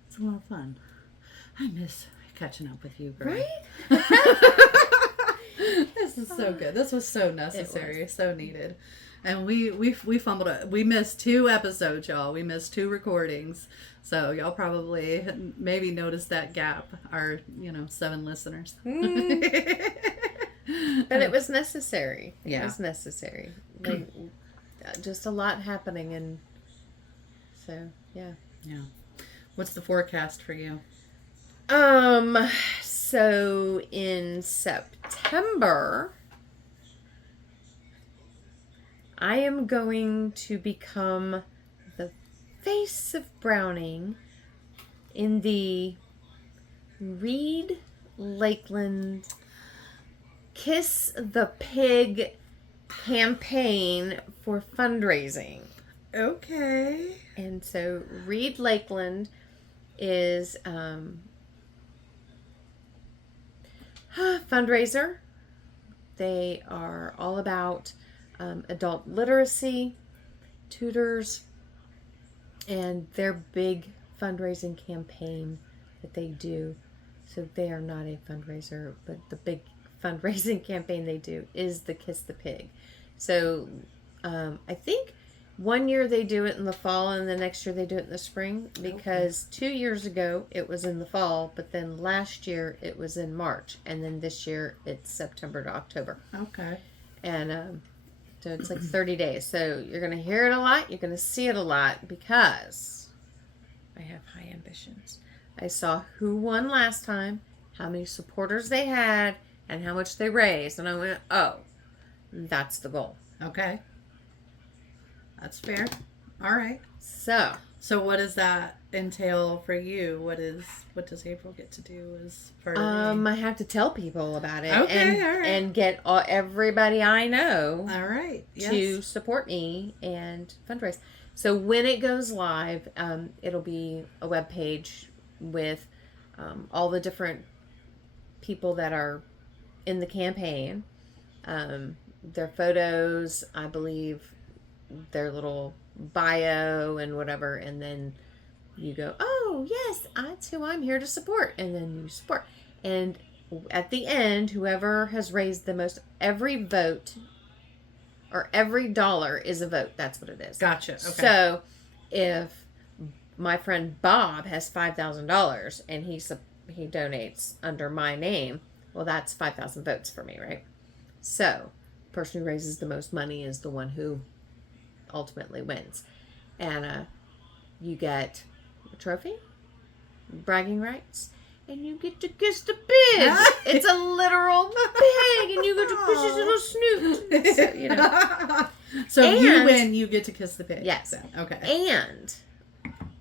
it's a lot of fun. I miss catching up with you, girl. Right? This is so good. This was so necessary, so needed. And we fumbled it. We missed 2 episodes, y'all. We missed 2 recordings. So y'all probably maybe noticed that gap. Our 7 listeners. But it was necessary. Yeah. It was necessary. Like, just a lot happening, and so yeah. Yeah. What's the forecast for you? So in September, I am going to become the face of Browning in the Reed Lakeland Kiss the Pig campaign for fundraising. Okay. And so Reed Lakeland is fundraiser. They are all about adult literacy, tutors, and their big fundraising campaign that they do. So they are not a fundraiser, but the big fundraising campaign they do is the Kiss the Pig. So I think one year they do it in the fall and the next year they do it in the spring, because 2 years ago it was in the fall, but then last year it was in March, and then this year it's September to October. Okay. And so it's like 30 days. So you're going to hear it a lot. You're going to see it a lot, because I have high ambitions. I saw who won last time, how many supporters they had, and how much they raised. And I went, oh, that's the goal. Okay. That's fair. All right. So what does that entail for you? What does April get to do as part of I have to tell people about it. Okay, all right. And get everybody I know all right. to support me and fundraise. So when it goes live, it'll be a web page with all the different people that are in the campaign, their photos, I believe, their little bio and whatever, and then you go, oh yes, that's who I'm here to support, and then you support. And at the end, whoever has raised the most, every vote or every dollar is a vote. That's what it is. Gotcha. Okay. So if my friend Bob has $5,000 and he donates under my name, well, that's 5,000 votes for me, right? So the person who raises the most money is the one who ultimately wins. And you get a trophy, bragging rights, and you get to kiss the pig. It's a literal pig, and you get to push his little snoot. So, you win, you get to kiss the pig. Yes. So, okay. And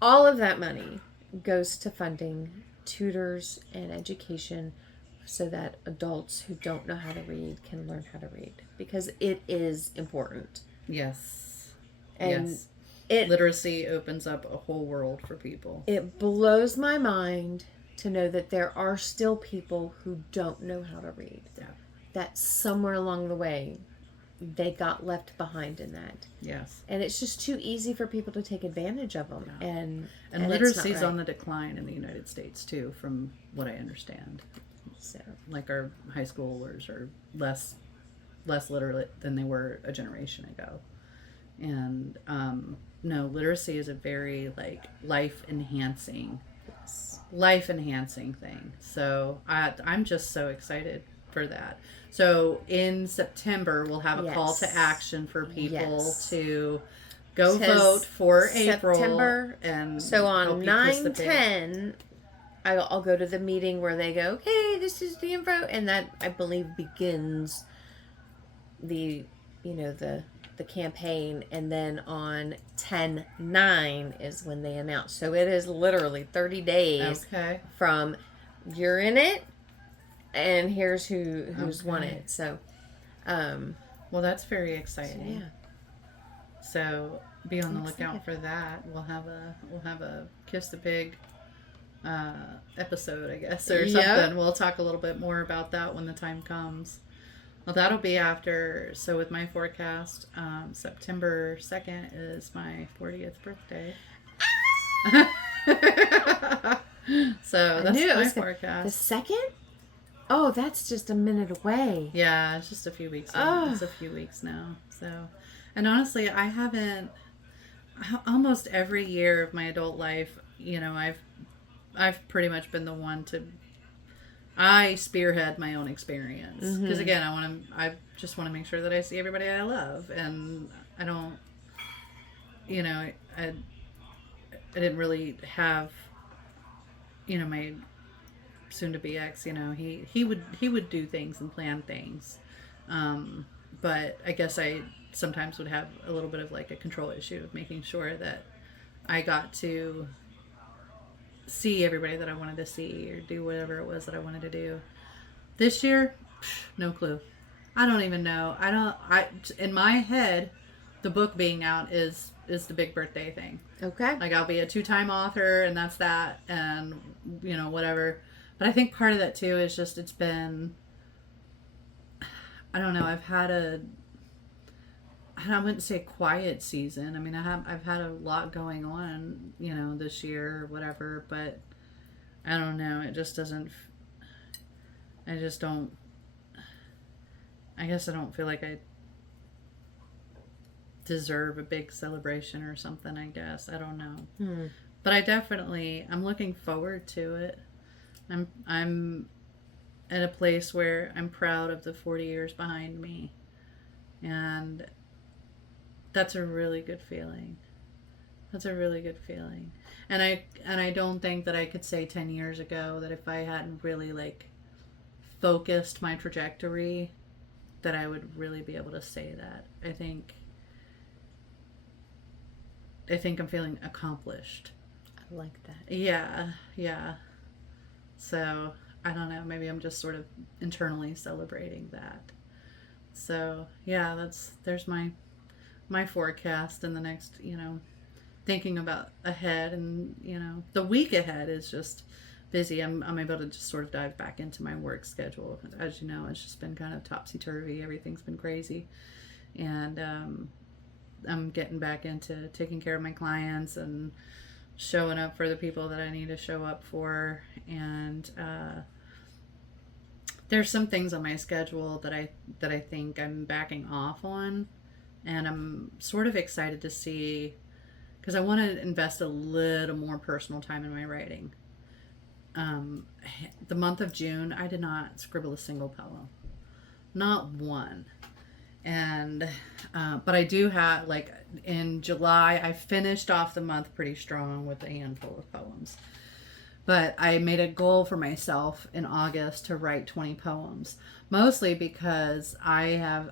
all of that money goes to funding tutors and education so that adults who don't know how to read can learn how to read, because it is important. Yes. And yes. it Literacy opens up a whole world for people. It blows my mind to know that there are still people who don't know how to read. Yeah. That somewhere along the way they got left behind in that. Yes. And it's just too easy for people to take advantage of them. Yeah. And literacy is on the decline in the United States too, from what I understand. So, like, our high schoolers are less literate than they were a generation ago. And no, literacy is a very life enhancing thing. So I'm just so excited for that. So in September we'll have a call to action for people to go vote for April. And so on 9/10 I'll go to the meeting where they go, okay, this is the info, and that, I believe, begins the campaign. And then on 10/9 is when they announce. So it is literally 30 days from you're in it and here's who's won it. So well, that's very exciting. So be on the lookout for that. We'll have a Kiss the Pig episode, I guess, or something. We'll talk a little bit more about that when the time comes. Well, that'll be after. So with my forecast, September 2nd is my 40th birthday. So that's my forecast. The 2nd? Oh, that's just a minute away. Yeah, it's just a few weeks. It's a few weeks now. So, and honestly, I haven't. Almost every year of my adult life, I've pretty much been the one I spearhead my own experience, because again, I just want to make sure that I see everybody I love, and I don't, I didn't really have, my soon-to-be ex, he would do things and plan things, but I guess I sometimes would have a little bit of a control issue of making sure that I got to see everybody that I wanted to see or do whatever it was that I wanted to do. This year, no clue. I don't even know. In my head, the book being out is the big birthday thing. Okay. I'll be a 2-time author, and that's that, and whatever. But I think part of that too is just, it's been, I don't know, I wouldn't say quiet season. I mean, I've had a lot going on, this year or whatever, but I don't know. It just doesn't, I guess I don't feel like I deserve a big celebration or something, I guess. I don't know. But I'm looking forward to it. I'm at a place where I'm proud of the 40 years behind me. And that's a really good feeling. And I don't think that I could say 10 years ago that if I hadn't really focused my trajectory, that I would really be able to say that. I think I'm feeling accomplished. I like that. Yeah. So, I don't know, maybe I'm just sort of internally celebrating that. So, yeah, there's my forecast in the next, thinking about ahead, and, the week ahead is just busy. I'm able to just sort of dive back into my work schedule. As you know, it's just been kind of topsy-turvy. Everything's been crazy. And I'm getting back into taking care of my clients and showing up for the people that I need to show up for. And there's some things on my schedule that I think I'm backing off on, and I'm sort of excited to see, because I want to invest a little more personal time in my writing. The month of June, I did not scribble a single poem, not one. And but I do have, in July, I finished off the month pretty strong with a handful of poems. But I made a goal for myself in August to write 20 poems, mostly because I have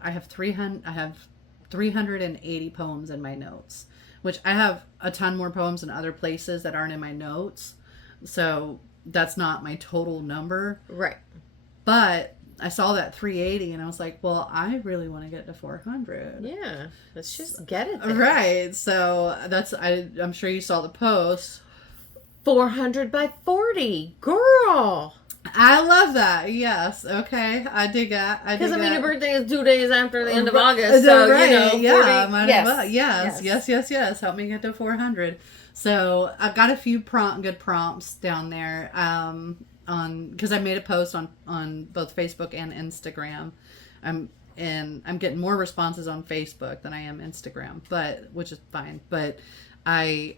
380 poems in my notes, which I have a ton more poems in other places that aren't in my notes. So that's not my total number. Right. But I saw that 380 and I was like, well, I really want to get to 400. Yeah. Let's just get it there. Right. So I'm sure you saw the post. 400 by 40. Girl. I love that. Yes. Okay. I dig that. Because, I mean, your birthday is 2 days after the end of August. So, right. 40, yeah. Might yes. as well. Yes. Help me get to 400. So I've got a few good prompts down there. Because I made a post on both Facebook and Instagram. I'm getting more responses on Facebook than I am Instagram, which is fine. But I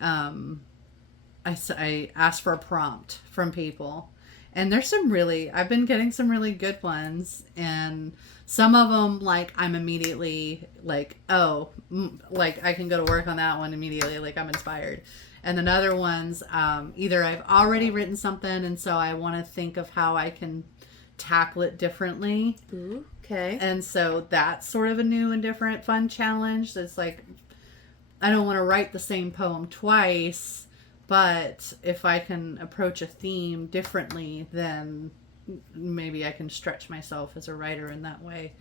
asked for a prompt from people. And there's I've been getting some really good ones, and some of them, like, I'm immediately like, oh, like I can go to work on that one immediately, like I'm inspired. And then other ones, either I've already written something, and so I want to think of how I can tackle it differently. Ooh, okay. And so that's sort of a new and different fun challenge. That's like, I don't want to write the same poem twice. But if I can approach a theme differently, then maybe I can stretch myself as a writer in that way.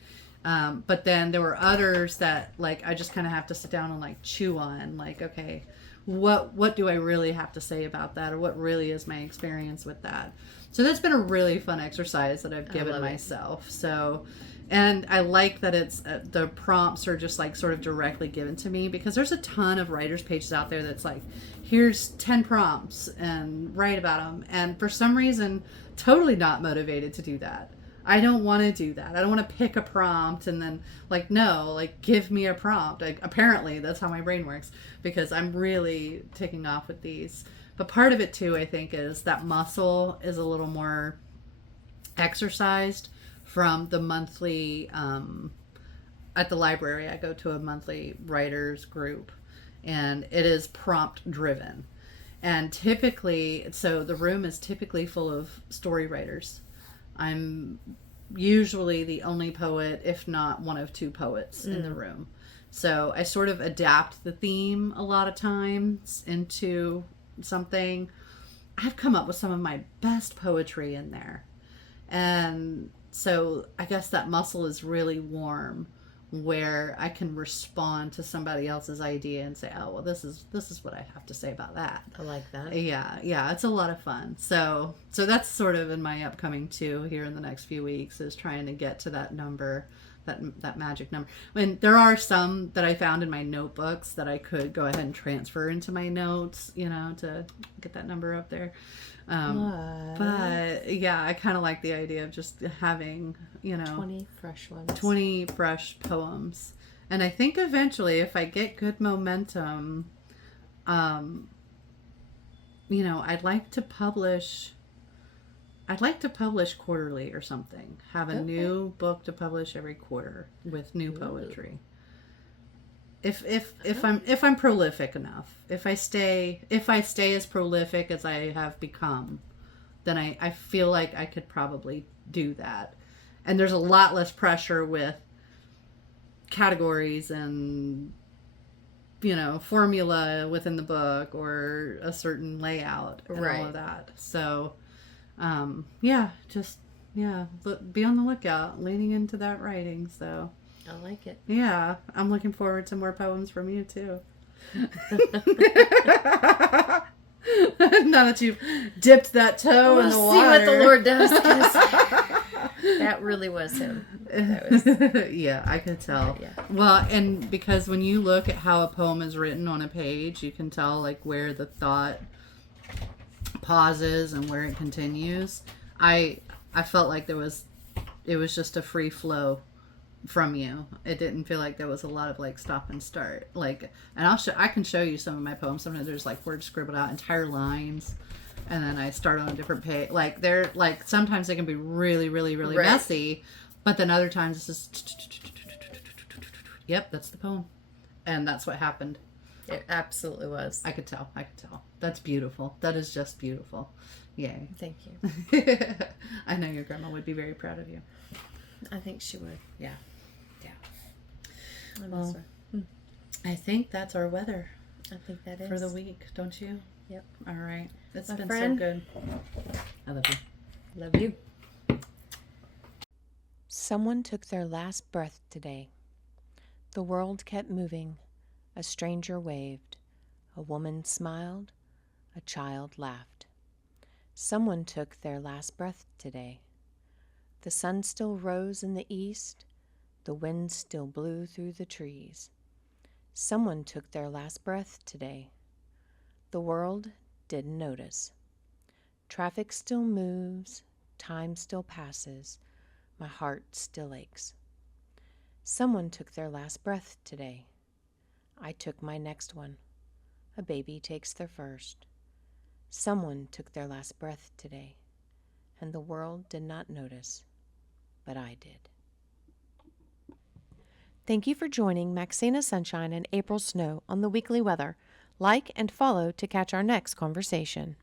But then there were others that, like, I just kind of have to sit down and, like, chew on. Like, okay, what do I really have to say about that? Or what really is my experience with that? So that's been a really fun exercise that I've given myself. So, and I like that it's the prompts are just, like, sort of directly given to me, because there's a ton of writers' pages out there that's like, here's 10 prompts and write about them. And for some reason, totally not motivated to do that. I don't want to do that. I don't want to pick a prompt and then, like, no, like, give me a prompt. Like, apparently that's how my brain works, because I'm really taking off with these. But part of it too, I think, is that muscle is a little more exercised from the monthly, at the library, I go to a monthly writers group, and it is prompt driven. And typically, so the room is typically full of story writers. I'm usually the only poet, if not one of two poets in the room. So I sort of adapt the theme a lot of times into something. I've come up with some of my best poetry in there. And so I guess that muscle is really warm, where I can respond to somebody else's idea and say, oh, well, this is what I have to say about that. I like that. Yeah, it's a lot of fun. So that's sort of in my upcoming too here in the next few weeks, is trying to get to that number, that magic number. I mean, there are some that I found in my notebooks that I could go ahead and transfer into my notes, to get that number up there. But yeah, I kind of like the idea of just having, 20 fresh ones. 20 fresh poems. And I think eventually, if I get good momentum, I'd like to publish quarterly or something. Have a new book to publish every quarter with new poetry. If I'm prolific enough, if I stay as prolific as I have become, then I feel like I could probably do that. And there's a lot less pressure with categories and formula within the book or a certain layout and all of that. So be on the lookout, leaning into that writing. So I like it. Yeah, I'm looking forward to more poems from you too. Now that you've dipped that toe in the water. See what the Lord does. That really was him. Yeah, I could tell. Yeah. Well, and because when you look at how a poem is written on a page, you can tell, like, where the thought pauses and where it continues. I felt like it was just a free flow from you. It didn't feel like there was a lot of, like, stop and start. Like, and I can show you some of my poems. Sometimes there's, like, words scribbled out, entire lines, and then I start on a different page. Like, they're, like, sometimes they can be really, really, really messy, but then other times it's just, yep, that's the poem. And that's what happened. It absolutely was. I could tell. That's beautiful. That is just beautiful. Yay. Thank you. I know your grandma would be very proud of you. I think she would. Yeah. Well, I think that's our weather. I think that is. For the week, don't you? Yep. All right. It's My been friend. so good. I love you. Love you. Someone took their last breath today. The world kept moving. A stranger waved. A woman smiled. A child laughed. Someone took their last breath today. The sun still rose in the east. The wind still blew through the trees. Someone took their last breath today. The world didn't notice. Traffic still moves. Time still passes. My heart still aches. Someone took their last breath today. I took my next one. A baby takes their first. Someone took their last breath today, and the world did not notice, but I did. Thank you for joining Maxina Sunshine and April Snow on the Weekly Weather. Like and follow to catch our next conversation.